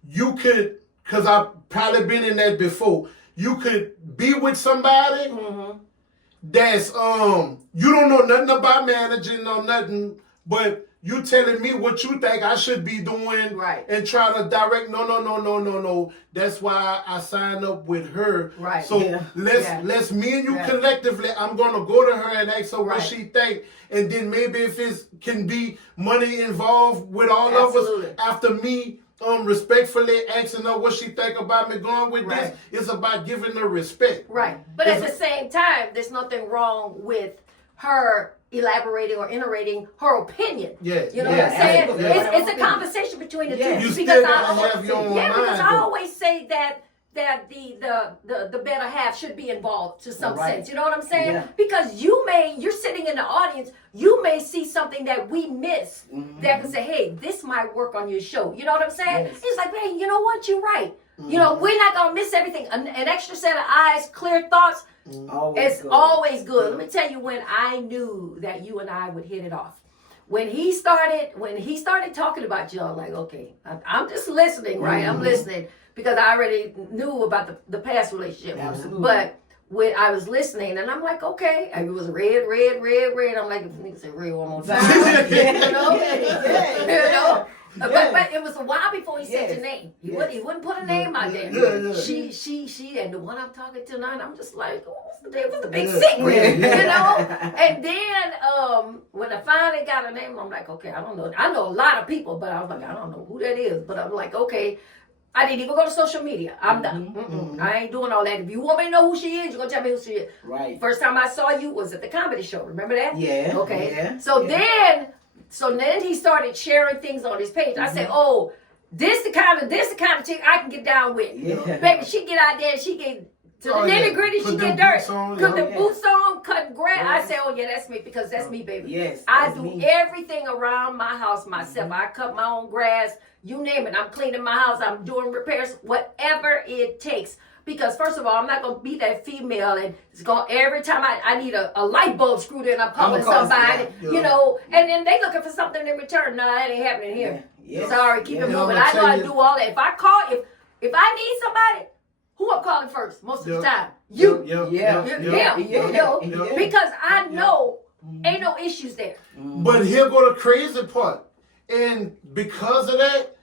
you could, because I've probably been in that before, you could be with somebody that's you don't know nothing about managing or nothing, but you telling me what you think I should be doing, and try to direct. No. That's why I signed up with her. Right. So let's me and you collectively. I'm gonna go to her and ask her what she think, and then maybe if it can be money involved with all of us after me. Respectfully asking her what she think about me going with this. It's about giving her respect. Right. But at the same time, there's nothing wrong with her elaborating or iterating her opinion. Yeah. You know what I'm saying? It's a conversation between the two. You still gotta have your own mind. Because I always say that the better half should be involved to some sense. You know what I'm saying? Yeah. Because you're sitting in the audience, you may see something that we miss that can say, hey, this might work on your show. You know what I'm saying? Yes. It's like, hey, you know what? You're right. You know, we're not going to miss everything. An extra set of eyes, clear thoughts, always good. Let me tell you when I knew that you and I would hit it off. When he started talking about you, I'm like, okay, I'm just listening, right? I'm listening. Because I already knew about the past relationship. Absolutely. But when I was listening, and I'm like, okay, it was red. I'm like, if niggas say red one more time, you know? But it was a while before he said Yes. your name. He Yes. wouldn't put a name out there. Yeah. She, and the one I'm talking to now, and I'm just like, what's the big Yeah. secret, Yeah. you know? And then when I finally got a name, I'm like, okay, I don't know. I know a lot of people, but I was like, I don't know who that is. But I'm like, okay. I didn't even go to social media. I'm done. I ain't doing all that. If you want me to know who she is, you're going to tell me who she is. Right. First time I saw you was at the comedy show. Remember that? Yeah. Okay. Yeah. So yeah. then he started sharing things on his page. I said, oh, this the kind of chick I can get down with. Yeah. Baby, she get out there and she get to the nitty gritty, she get dirty. Put the boots on, cut grass. I say, oh yeah, that's me because that's me, baby. Yes. I do everything around my house myself. I cut my own grass. You name it. I'm cleaning my house. I'm doing repairs, whatever it takes. Because first of all, I'm not gonna be that female and it's gonna every time I need a light bulb screwed in, I'm calling somebody, you know, and then they looking for something in return. No, that ain't happening here. Yeah. Sorry, keep it Yeah, moving. I'm I know gonna I tell do all that. If I need somebody, who I'm calling first most of the time? You. Because I know ain't no issues there. But here go the crazy part. And because of that,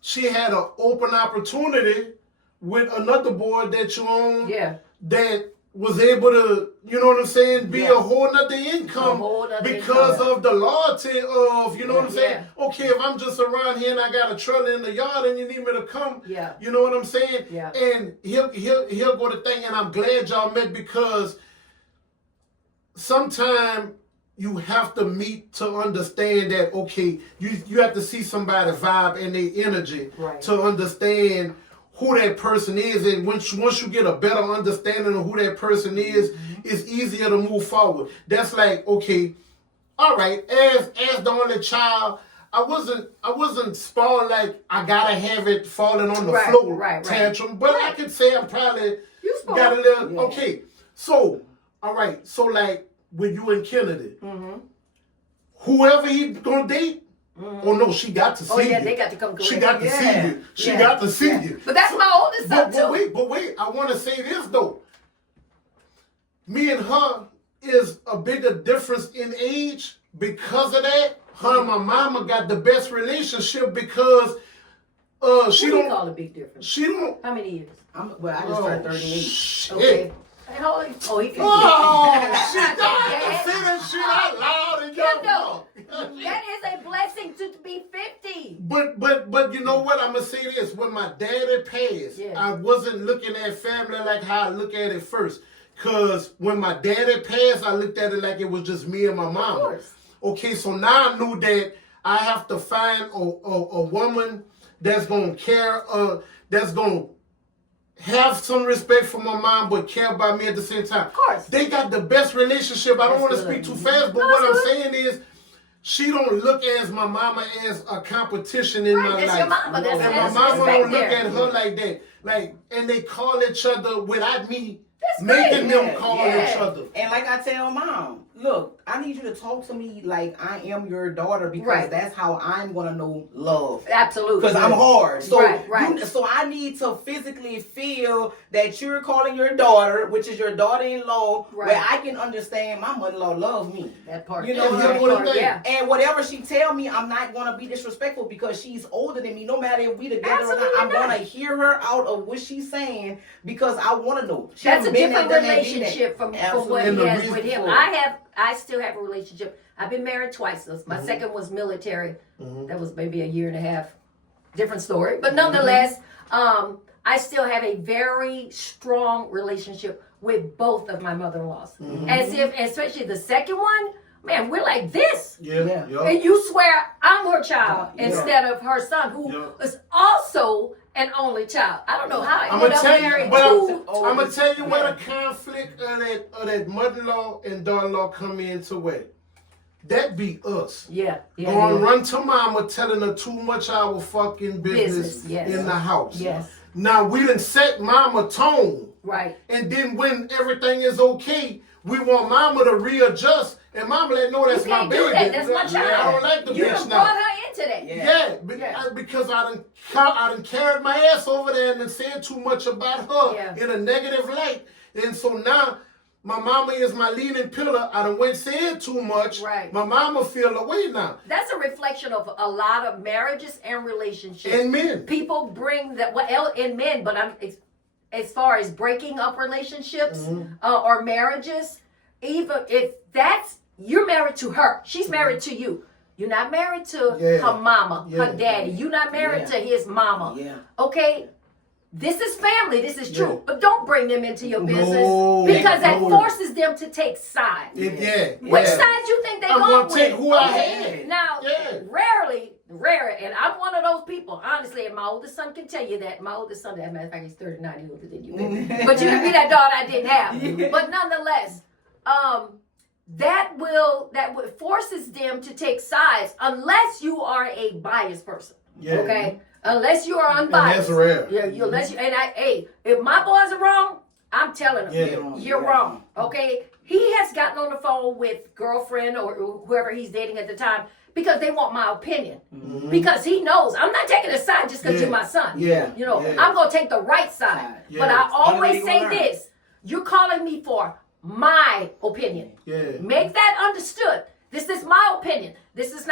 she had an open opportunity with another boy that you own that was able to, you know what I'm saying, be a whole nother income because of the loyalty of, you know what I'm saying? Okay, if I'm just around here and I got a trailer in the yard and you need me to come, you know what I'm saying? And he'll go to thing, and I'm glad y'all met because sometimes you have to meet to understand that, okay, you have to see somebody vibe and their energy to understand who that person is. And once you get a better understanding of who that person is, it's easier to move forward. That's like, okay, all right, as the only child, I wasn't spoiled like I gotta have it falling on the floor tantrum, but I could say I'm probably got a little, okay. So, all right, so like, with you and Kennedy, whoever he gonna date, oh no, she got to see you. They got to come. She got to see you. She got to see you. But that's my oldest son too. But wait, I want to say this though. Me and her is a bigger difference in age because of that. Her and my mama got the best relationship because she don't call a big difference. She don't. How many years? I just turned 38. Shit. Okay. He 50. Oh, she got to say that shit out loud and that is a blessing to be 50. But you know what? I'm gonna say this. When my daddy passed, I wasn't looking at family like how I look at it first. Cause when my daddy passed, I looked at it like it was just me and my mom. Of course. Okay, so now I knew that I have to find a woman that's gonna care, that's gonna have some respect for my mom, but care about me at the same time. Of course. They got the best relationship. I don't want to speak too fast, but what I'm saying is, she don't look as my mama as a competition in my life. Your mama. And my mama don't look at her like that. Like, and they call each other without me making them call each other. And like I tell mom, look, I need you to talk to me like I am your daughter because that's how I'm gonna know love. Absolutely. Because I'm hard. So so I need to physically feel that you're calling your daughter, which is your daughter-in-law, where I can understand my mother-in-law loves me. That part. You know what I mean? And whatever she tell me, I'm not gonna be disrespectful because she's older than me. No matter if we together or not, I'm gonna hear her out of what she's saying because I want to know. That's a different relationship from what he has with him. I still have a relationship. I've been married twice. My second was military. That was maybe a year and a half. Different story. But nonetheless, I still have a very strong relationship with both of my mother-in-laws. As if, especially the second one, man, we're like this. And you swear I'm her child instead of her son, who is also an only child. I don't know how I ended up married. I'm gonna tell you where the conflict of that mother-in-law and daughter-in-law come into way. That be us. Going run to mama telling her too much our fucking business in the house. Now we done set mama tone. And then when everything is okay, we want mama to readjust. And mama let know that's my baby. That's my child. I don't like the you bitch now. You brought her into that. Because I done carried my ass over there and done said too much about her in a negative light. And so now my mama is my leading pillar. I done went said too much. Right. My mama feel away now. That's a reflection of a lot of marriages and relationships. And men. People bring that, well, in men, but as far as breaking up relationships or marriages, even if you're married to her, she's married to you. You're not married to her mama, her daddy. You're not married to his mama. Yeah. Okay? This is family. This is true. Yeah. But don't bring them into your business No. because that forces them to take sides. Which side you think they I'm going gonna take with? who I had. Now, Yeah. rare, and I'm one of those people, honestly, and my oldest son can tell you that. My oldest son, as a matter of fact, he's 39 years older than you. But you can be that daughter I didn't have. But nonetheless, that forces them to take sides unless you are a biased person. Yeah. Okay? Unless you are unbiased. And that's rare. Yeah, if my boys are wrong, I'm telling them, you're wrong. Okay? He has gotten on the phone with girlfriend or whoever he's dating at the time because they want my opinion. Because he knows I'm not taking a side just because you're my son. Yeah. You know, I'm going to take the right side. Yeah. But I always Only say gonna learn. this. You're calling me for my opinion. Yeah. Make that understood. This is my opinion. This does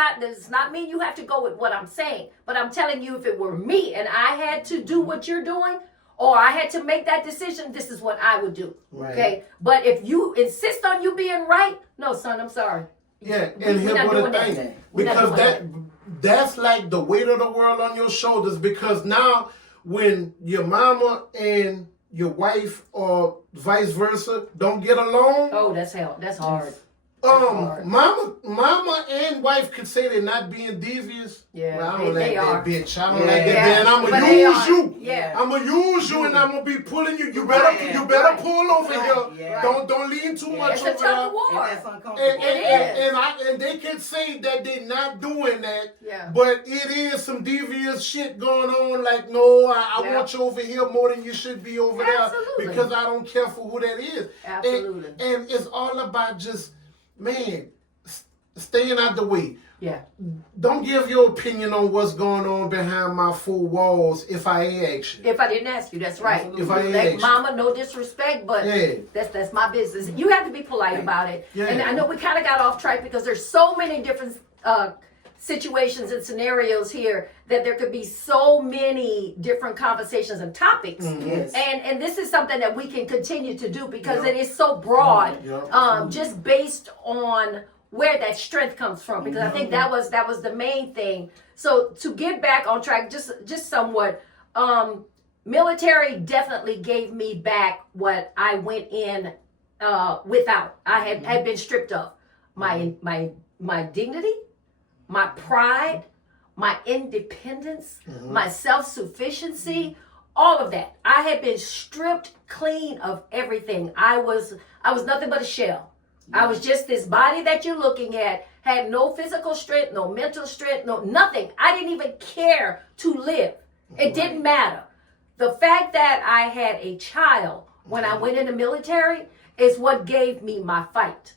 not mean you have to go with what I'm saying. But I'm telling you, if it were me and I had to do what you're doing, or I had to make that decision, this is what I would do. Right. Okay? But if you insist on you being right, no, son, I'm sorry. Yeah, and here's not what doing the that. thing. We're not Because doing that's like the weight of the world on your shoulders. Because now when your mama and your wife or vice versa don't get along, Oh, that's hell. That's hard. mama and wife could say they're not being devious. Yeah, Well, I they don't like are. that bitch. I don't Yeah. like that. Yeah, Then I'm but gonna they use are. you. Yeah. I'm gonna use you and I'm gonna be pulling you. You better Right. pull over here. Yeah. Don't lean too much It's a over tug there. of war. And that's uncomfortable. And they can say that they're not doing that, Yeah. but it is some devious shit going on. Like, no, I Yeah. want you over here more than you should be over Absolutely. there because I don't care for who that is. Absolutely. And it's all about just, man, staying out the way. Yeah. Don't give your opinion on what's going on behind my four walls if I ain't ask you. If I didn't ask you, that's right. If I ain't Like, ask you. mama, no disrespect, but Yeah. that's my business. You have to be polite about it. Yeah. And I know we kind of got off track because there's so many different situations and scenarios here that there could be so many different conversations and topics. Yes. And this is something that we can continue to do because it is so broad, just based on where that strength comes from. Because I think that was the main thing. So to get back on track, just somewhat, military definitely gave me back what I went in without. I had been stripped of my dignity, my pride, my independence, my self-sufficiency, all of that. I had been stripped clean of everything. I was nothing but a shell. I was just this body that you're looking at, had no physical strength, no mental strength, no nothing. I didn't even care to live. It didn't matter. The fact that I had a child when I went in the military is what gave me my fight.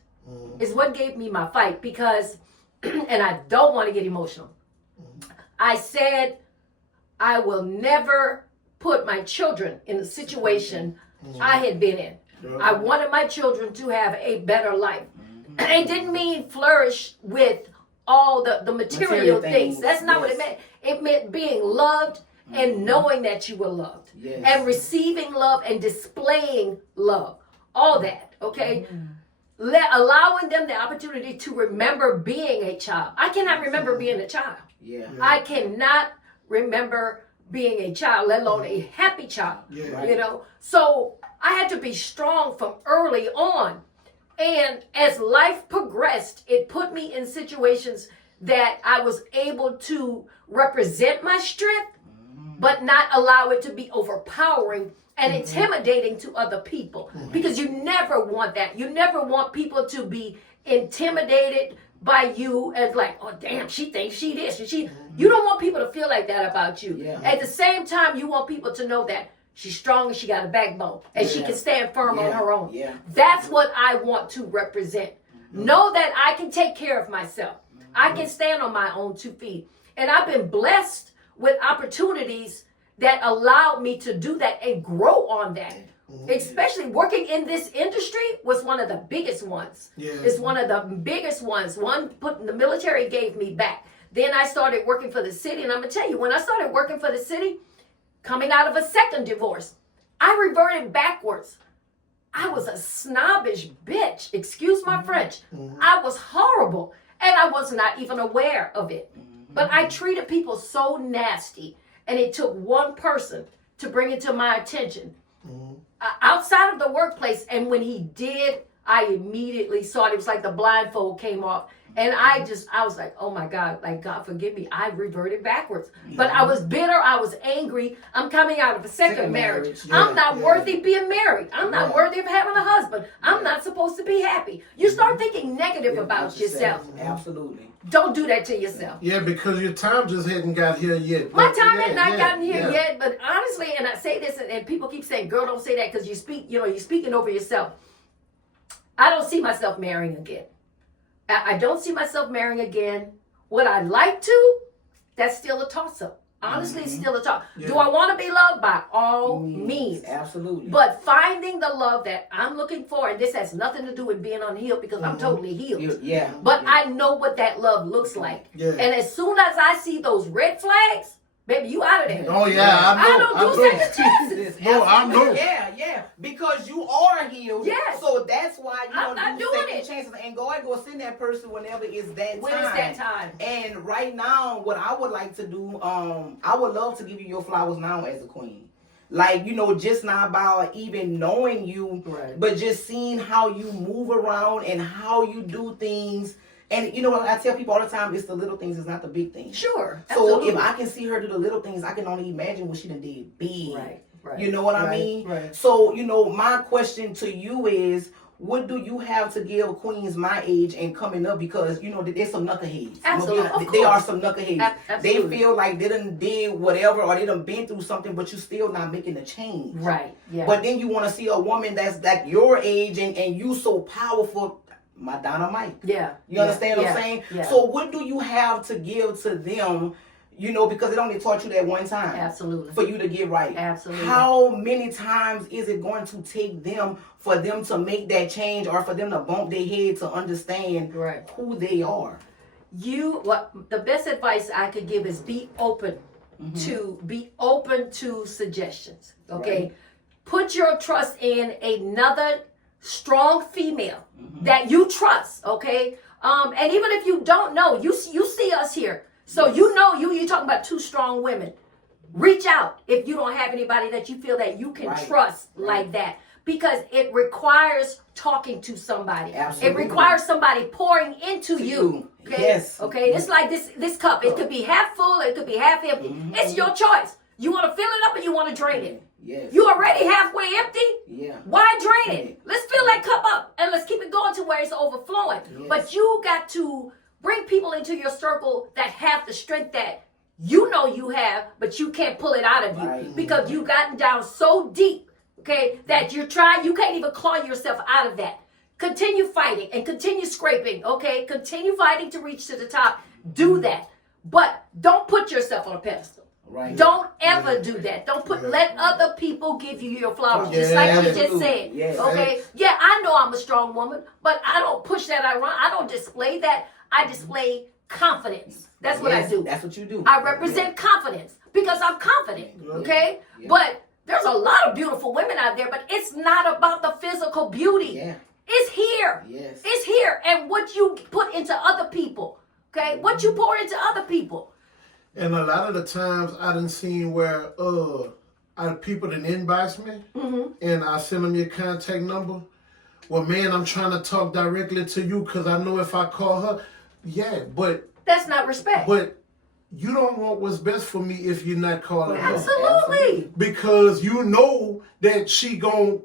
Is what gave me my fight because, and I don't want to get emotional. I said, I will never put my children in the situation I had been in. I wanted my children to have a better life. It didn't mean flourish with all the material things. That's not what it meant. It meant being loved and knowing that you were loved. Yes. And receiving love and displaying love. All that, okay? Allowing them the opportunity to remember being a child. I cannot remember being a child. Yeah. I cannot remember being a child, let alone a happy child. Yeah. You know? So I had to be strong from early on. And as life progressed, it put me in situations that I was able to represent my strength, but not allow it to be overpowering and intimidating to other people. Because you never want that. You never want people to be intimidated by you as like, oh damn, she thinks she this. You don't want people to feel like that about you. Yeah. At the same time, you want people to know that she's strong and she got a backbone and she can stand firm on her own. Yeah. That's what I want to represent. Know that I can take care of myself. I can stand on my own 2 feet. And I've been blessed with opportunities that allowed me to do that and grow on that. Especially working in this industry was one of the biggest ones. Yeah. It's one of the biggest ones. One put the military gave me back. Then I started working for the city, and I'm gonna tell you, when I started working for the city, coming out of a second divorce, I reverted backwards. I was a snobbish bitch. Excuse my French. I was horrible, and I was not even aware of it. But I treated people so nasty, and it took one person to bring it to my attention. Outside of the workplace, and when he did, I immediately saw it. It was like the blindfold came off, and I was like, oh my God, like, God forgive me, I reverted backwards. But I was bitter, I was angry. I'm coming out of a second marriage. I'm not worthy being married. I'm not worthy of having a husband. I'm not supposed to be happy. You start thinking negative about yourself. Absolutely. Don't do that to yourself. Yeah, because your time just hadn't got here yet. My time had not gotten here yet, but honestly, and I say this, and people keep saying, girl, don't say that because you speak, you're speaking over yourself. I don't see myself marrying again. I don't see myself marrying again. Would I like to? That's still a toss-up. Honestly, it's still a toss. Yeah. Do I want to be loved? By all means. Absolutely. But finding the love that I'm looking for, and this has nothing to do with being unhealed because I'm totally healed. But I know what that love looks like. Yeah. And as soon as I see those red flags, baby, you out of there. Oh, yeah, I know. I don't do second chances. No, I know. Yeah. Because you are healed. Yes. So that's why you I'm not do doing second it. chances. And go send that person whenever it's that when time. When it's that time. And right now, what I would like to do, I would love to give you your flowers now as a queen. Like, just not about even knowing you, but just seeing how you move around and how you do things. And I tell people all the time, it's the little things, it's not the big things. Sure. So if I can see her do the little things, I can only imagine what she done did big. Right. You know what I mean? Right. So, my question to you is, what do you have to give queens my age and coming up? Because, there's some knuckleheads. Absolutely. They are some knuckleheads. Absolutely. They feel like they done did whatever or they done been through something, but you still not making a change. Right. Yeah. But then you want to see a woman that's like your age and you so powerful. Madonna Mike. Yeah. You understand what I'm saying? Yeah. So what do you have to give to them, because it only taught you that one time. Absolutely. For you to get right. Absolutely. How many times is it going to take them for them to make that change or for them to bump their head to understand who they are? The best advice I could give is be open to suggestions. Okay? Right. Put your trust in another strong female that you trust, okay? And even if you don't know, you see us here. So you're talking about two strong women. Reach out if you don't have anybody that you feel that you can trust like that. Because it requires talking to somebody. Absolutely. It requires somebody pouring into you. Okay? Yes. Okay, it's like this cup. It could be half full, it could be half empty. It's your choice. You want to fill it up or you want to drain it. Yes. You already halfway empty? Yeah. Why drain it? Let's fill that cup up and let's keep it going to where it's overflowing. Yes. But you got to bring people into your circle that have the strength that you have, but you can't pull it out of you because you've gotten down so deep, okay, that you can't even claw yourself out of that. Continue fighting and continue scraping, okay? Continue fighting to reach to the top. Do that. But don't put yourself on a pedestal. Right. Don't ever do that. Don't let other people give you your flowers, just like you just said. Yes. Okay? Yeah, I know I'm a strong woman, but I don't push that around. I don't display that. I display confidence. That's what I do. That's what you do. I represent confidence because I'm confident. Okay? Yeah. But there's a lot of beautiful women out there, but it's not about the physical beauty. Yeah. It's here. Yes. It's here. And what you put into other people. Okay? What you pour into other people. And a lot of the times I done seen where people done inbox me and I send them your contact number. Well, man, I'm trying to talk directly to you because I know if I call her, but that's not respect. But you don't want what's best for me if you're not calling her. Absolutely. Because you know that she gonna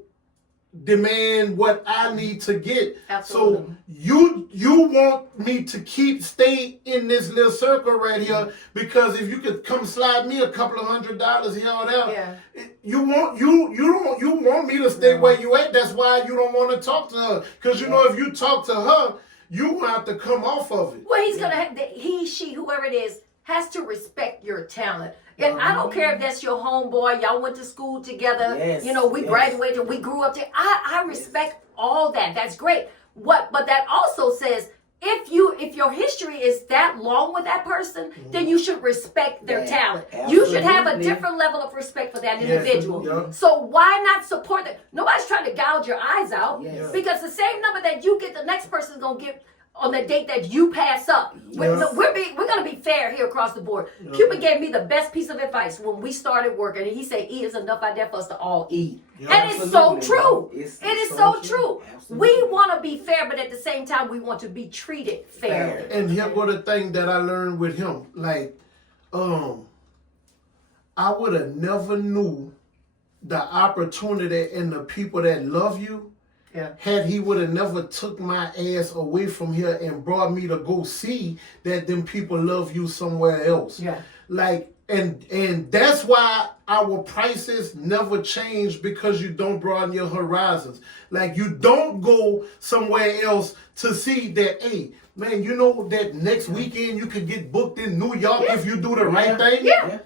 demand what I need to get. Absolutely. So you want me to stay in this little circle right here because if you could come slide me a couple of $100 here or there, you want me to stay where you at. That's why you don't want to talk to her because if you talk to her, you have to come off of it. Well, he's gonna have he, she, whoever it is, has to respect your talent. And I don't care if that's your homeboy, y'all went to school together, Yes, you know, we graduated, we grew up together. I respect all that. That's great. But that also says, if your history is that long with that person, then you should respect their talent. You should have a different level of respect for that individual. Yeah. So why not support them? Nobody's trying to gouge your eyes out, Yes. because the same number that you get, the next person's gonna get on the date that you pass up. Yes. So we're gonna be fair here across the board. Cupid gave me the best piece of advice when we started working. He said, "Eat is enough out there for us to all eat." Yeah. And it's so Absolutely. true. It's It is so so true. true. Absolutely. We want to be fair, but at the same time, we want to be treated fairly. And here was the thing that I learned with him. Like, I would have never knew the opportunity and the people that love you Yeah. had he would have never took my ass away from here and brought me to go see that them people love you somewhere else. Yeah. Like, and that's why our prices never change, because you don't broaden your horizons. Like, you don't go somewhere else to see that, hey, man, you know that next weekend you could get booked in New York if you do the right thing. Yeah.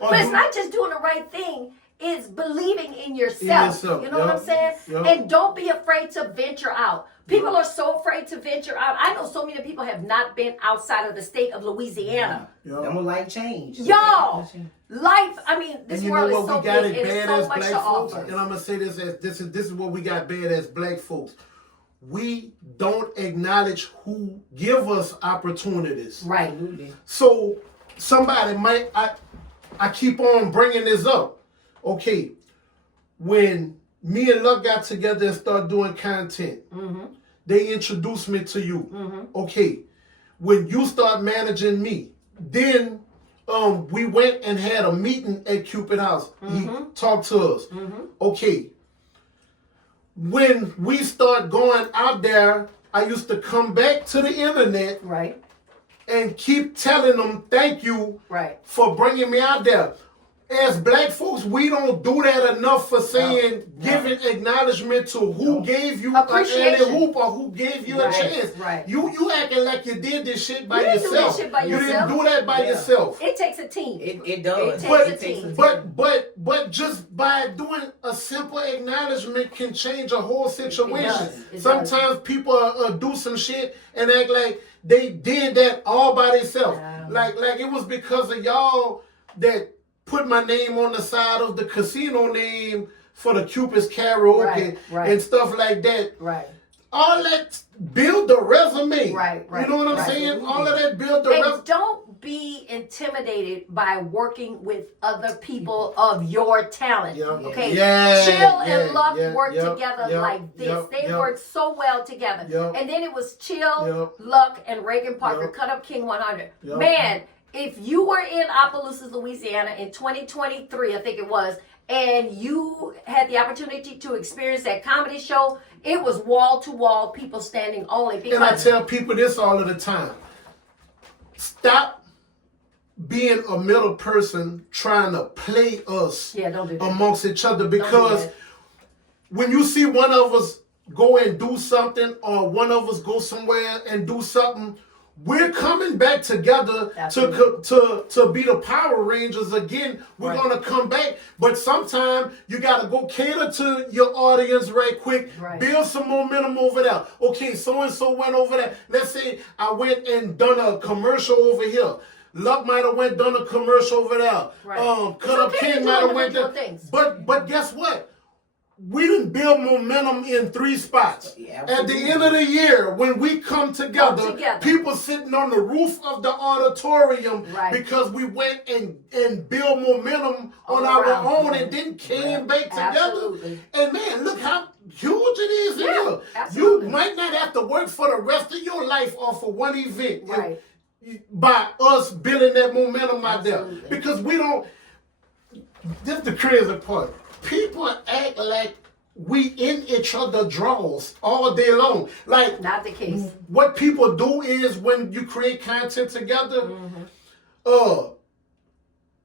Or But it's do- not just doing the right thing. It's believing in yourself. yourself, You know what I'm saying? yep. And don't be afraid to venture out. People are so afraid to venture out. I know so many people have not been outside of the state of Louisiana. Them will like change. Y'all, life, I mean, this And you world know is what so we got big it and it's bad so as much black to folks, offer. and I'm gonna say this as this is what we got bad as black folks. We don't acknowledge who give us opportunities. Right. Absolutely. So somebody might, I keep on bringing this up. Okay, when me and Luck got together and started doing content, they introduced me to you. Okay, when you start managing me, then we went and had a meeting at Cupid House. He talked to us. Okay, when we start going out there, I used to come back to the internet Right. and keep telling them thank you Right. for bringing me out there. As black folks, we don't do that enough for saying, giving acknowledgement to who gave you an Appreciation. alley hoop or who gave you a Right, chance. right. You acting like you did this shit by You didn't do that yourself. shit by You yourself. didn't do that by Yeah. yourself. It takes a team. It does. It But, takes a team. but just by doing a simple acknowledgement can change a whole situation. It does. Sometimes people do some shit and act like they did that all by themselves. Yeah. Like it was because of y'all that put my name on the side of the casino name for the Cupid's karaoke Right. and stuff like that. Right. All that build the resume. Right. You know what I'm Right. saying? All of that build the And resume. don't be intimidated by working with other people of your talent. Yeah. Okay. Yeah, Chill and yeah, Luck yeah, work yep, together yep, like this. yep, They yep. work so well together. Yep. And then it was Chill, Yep. Luck, and Reagan Parker, Yep. Cut Up King 100. Yep. Man, if you were in Opelousas, Louisiana in 2023, I think it was, and you had the opportunity to experience that comedy show, it was wall to wall, people standing only. And I Because tell people this all of the time. Stop being a middle person trying to play us Yeah, don't do that. amongst each other, Don't do because that. when you see one of us go and do something or one of us go somewhere and do something, we're coming back together to be the Power Rangers again. We're Right. gonna come back, but sometimes you gotta go cater to your audience right quick. Right. Build some momentum over there. Okay, so and so went over there. Let's say I went and done a commercial over here. Luck might have went done a commercial over there. Right. Cut Up It's okay to King do might have went individual there. things. But guess what? We didn't build momentum in 3 spots. Yeah, At the absolutely. end of the year, when we come together, people sitting on the roof of the auditorium Right. because we went and build momentum on All our around. own and then came back together. Absolutely. And man, look how huge it is Yeah, here. absolutely. You might not have to work for the rest of your life off of one event. Right. By us building that momentum out there. Absolutely. Because we don't, this is the crazy part. People act like we in each other draws all day long. Like, Not the case. what people do is when you create content together,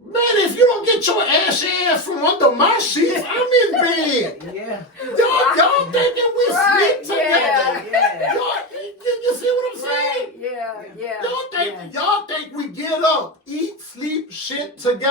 man, if you don't get your ass from under my sheets, I'm in bed. Yeah. Y'all thinking we Right, sleep together. Yeah. You see what I'm saying? Right. Yeah. Y'all think we get up, eat,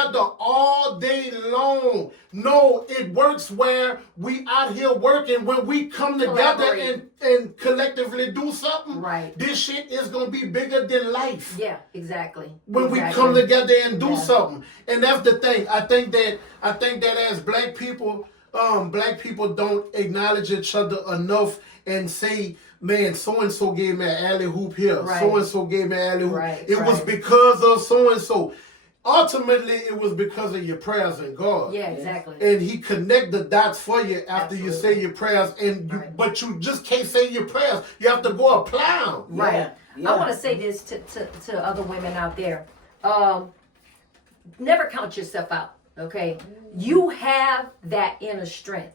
other all day long. No, it works where we out here working. When we come together and collectively do something, right, this shit is gonna be bigger than life. Yeah, exactly. When we come together and do something, and that's the thing. I think that as black people don't acknowledge each other enough and say, man, so and so gave me an alley hoop here. Right. So and so gave me an alley hoop. Right, it was because of so and so. Ultimately, it was because of your prayers and God. Yeah, exactly. And He connect the dots for you after you say your prayers, but you just can't say your prayers. You have to go apply them. Right. Yeah. I want to say this to other women out there. Never count yourself out. Okay, you have that inner strength.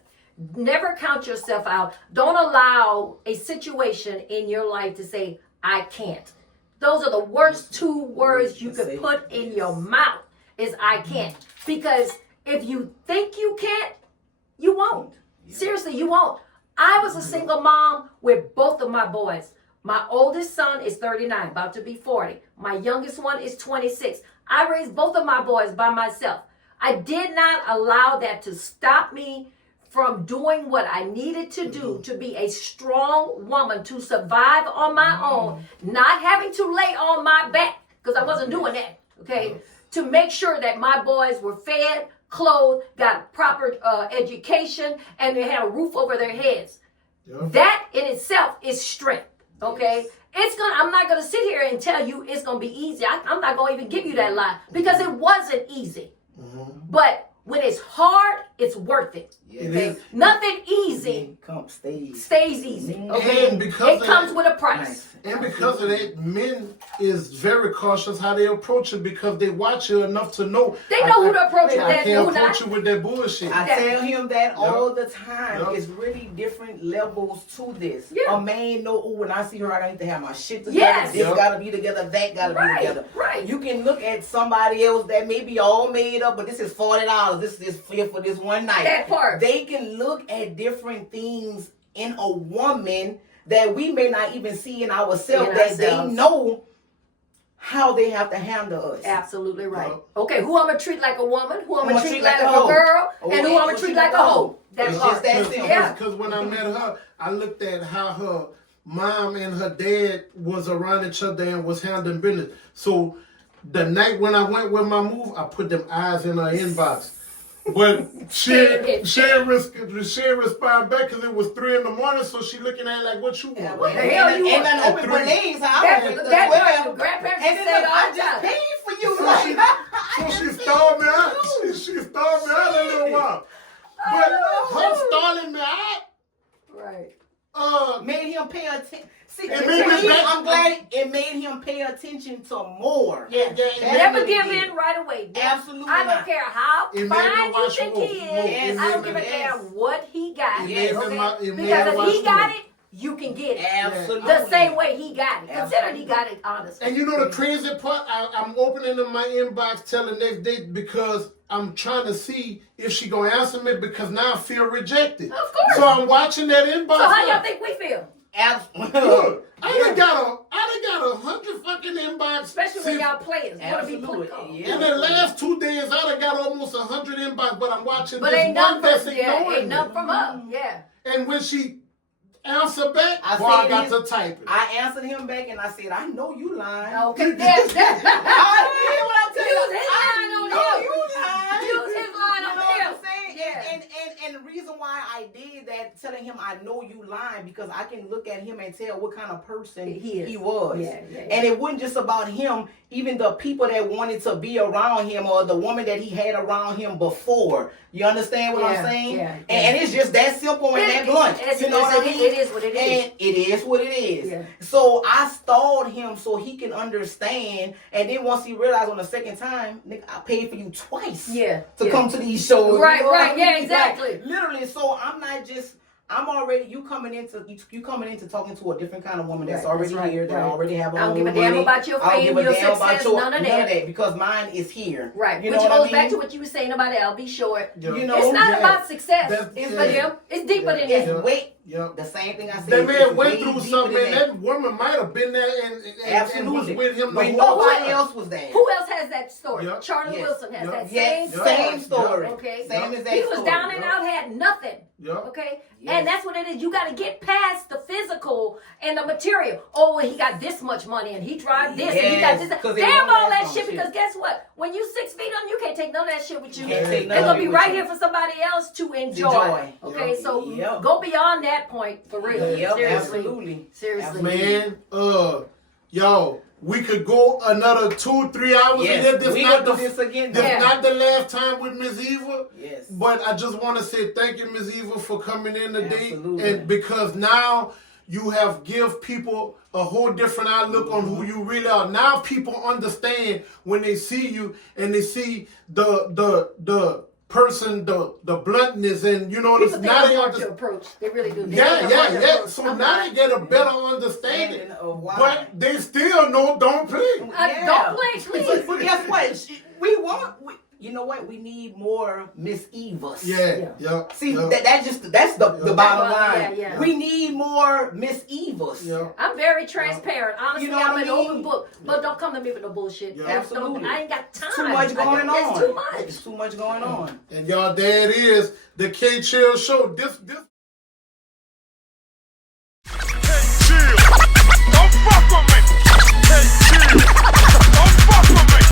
Never count yourself out. Don't allow a situation in your life to say, I can't. Those are the worst two words you could put in your mouth is I can't. Because if you think you can't, you won't. Seriously, you won't. I was a single mom with both of my boys. My oldest son is 39, about to be 40. My youngest one is 26. I raised both of my boys by myself. I did not allow that to stop me from doing what I needed to do to be a strong woman, to survive on my own, not having to lay on my back, because I wasn't doing that, okay? To make sure that my boys were fed, clothed, got proper education, and they had a roof over their heads. That in itself is strength, okay? I'm not gonna sit here and tell you it's gonna be easy. I'm not gonna even give you that lie, because it wasn't easy. But when it's hard, it's worth it. Okay? Nothing easy stays easy. Okay? And because it comes with a price. And because of that, men is very cautious how they approach it, because they watch you enough to know. They know who to approach with I that. can't approach you with that bullshit. I tell him that all the time. It's really different levels to this. A man know, when I see her, I need to have my shit together. Yes. This gotta be together, that gotta be together. Right. You can look at somebody else that may be all made up, but this is $40. This is for this one night. That part. They can look at different things in a woman that we may not even see in ourselves, they know how they have to handle us. Absolutely right. Okay, who I'm gonna treat like a woman, who I'm gonna treat like a girl, and who I'm gonna treat like a hoe. That's just that simple. Because when I met her, I looked at how her mom and her dad was around each other and was handling business. So the night when I went with my move, I put them eyes in her inbox. But she responded back because it was 3 a.m, so she looking at it like, what you want? What the hell you want? And open for names. That grandparents and said all I the just time. paid for you. So she stalled me out. She stalled me out a little while. But her stalling me out. Right. Made him pay attention. See, I'm glad it made him pay attention to more. Never give in right away. Absolutely I don't care how It fine you think he is. I don't give a damn what he got. Because if he got it, you can get it. Absolutely. The same way he got it. Consider he got it, honestly. And you know the crazy part? I'm opening up my inbox till the next day because I'm trying to see if she gonna answer me, because now I feel rejected. Of course. So I'm watching that inbox. So how y'all think we feel? Absolutely. Look, I done got 100 fucking inbox. Especially when y'all players. Absolutely. In the last 2 days, I done got almost 100 inbox, but I'm watching But this ain't one none that's from ignoring ain't none from up. Yeah. And when she answered back, I got to type it. I answered him back and I said, I know you lying. Okay. I did what I tell you. Use his line on him. You lying. Use his line on him. And the reason why I did that, telling him I know you lying, because I can look at him and tell what kind of person he was. And it wasn't just about him, even the people that wanted to be around him, or the woman that he had around him before. You understand what I'm saying? And it's just that simple and that blunt. You know what I mean? It is what it is. And it is what it is. Yeah. So I stalled him so he can understand. And then once he realized on the second time, nigga, I paid for you twice to come to these shows. Right, you know right. Yeah, like, exactly. literally. So I'm already, you coming into talking to a different kind of woman that's already here, that already have her own money. I don't give a damn about your fame, your success, none of that. Because mine is here. Right. You Which know what goes I mean? back to what you were saying about I'll be short. Yeah. You know, it's not about success. That's It's for them. It's deeper than that. It's Yep. The same thing I said. That man it's went way through deeper something, than and that woman might have been there and was Absolutely. with him the when whole nobody time. else was there. Who else has that story? Yep. Charlie Yes. Wilson has Yep. that Yes, same same story. story. Okay. Same as that He was story. down and out, had nothing. Yep. Okay. Yes. And that's what it is. You got to get past the physical and the material. Oh, well, he got this much money and he drives this and he got Yes, this. 'cause they Damn want all that that shit. shit. Because guess what? When you 6 feet under, you can't take none of that shit with you. Can't take It's none of gonna be it with right you. here for somebody else to enjoy. Enjoy. Okay, Yep. so Yep. go beyond that point for real. Yep, Seriously. absolutely. Seriously. Man, y'all, we could go another 2-3 hours Yes, in here. we Not gonna do this again. This Yeah. not the last time with Ms. Eva. Yes. But I just want to say thank you, Ms. Eva, for coming in today. Absolutely. And because now you have give people a whole different outlook on who you really are. Now people understand when they see you and they see the person, the bluntness, and you know People think now I'm they hard to understand. approach. They really do. They Yeah, think I'm hard to yeah. approach. So I'm now not. they get a better understanding. Understanding of why. But they still know don't play. Yeah. Don't play, please. But guess what? You know what? We need more Miss Evas. Yeah. See, yeah. that's the bottom Yeah, line. yeah. We need more Miss Evas. Yeah. I'm very transparent. Honestly, You know what I'm I an mean? open book. But don't come to me with no bullshit. Yeah. That's don't- Absolutely. I ain't got time. Too much going on. It's too much. It's too much going on. And y'all, there it is, the Kchill Show. This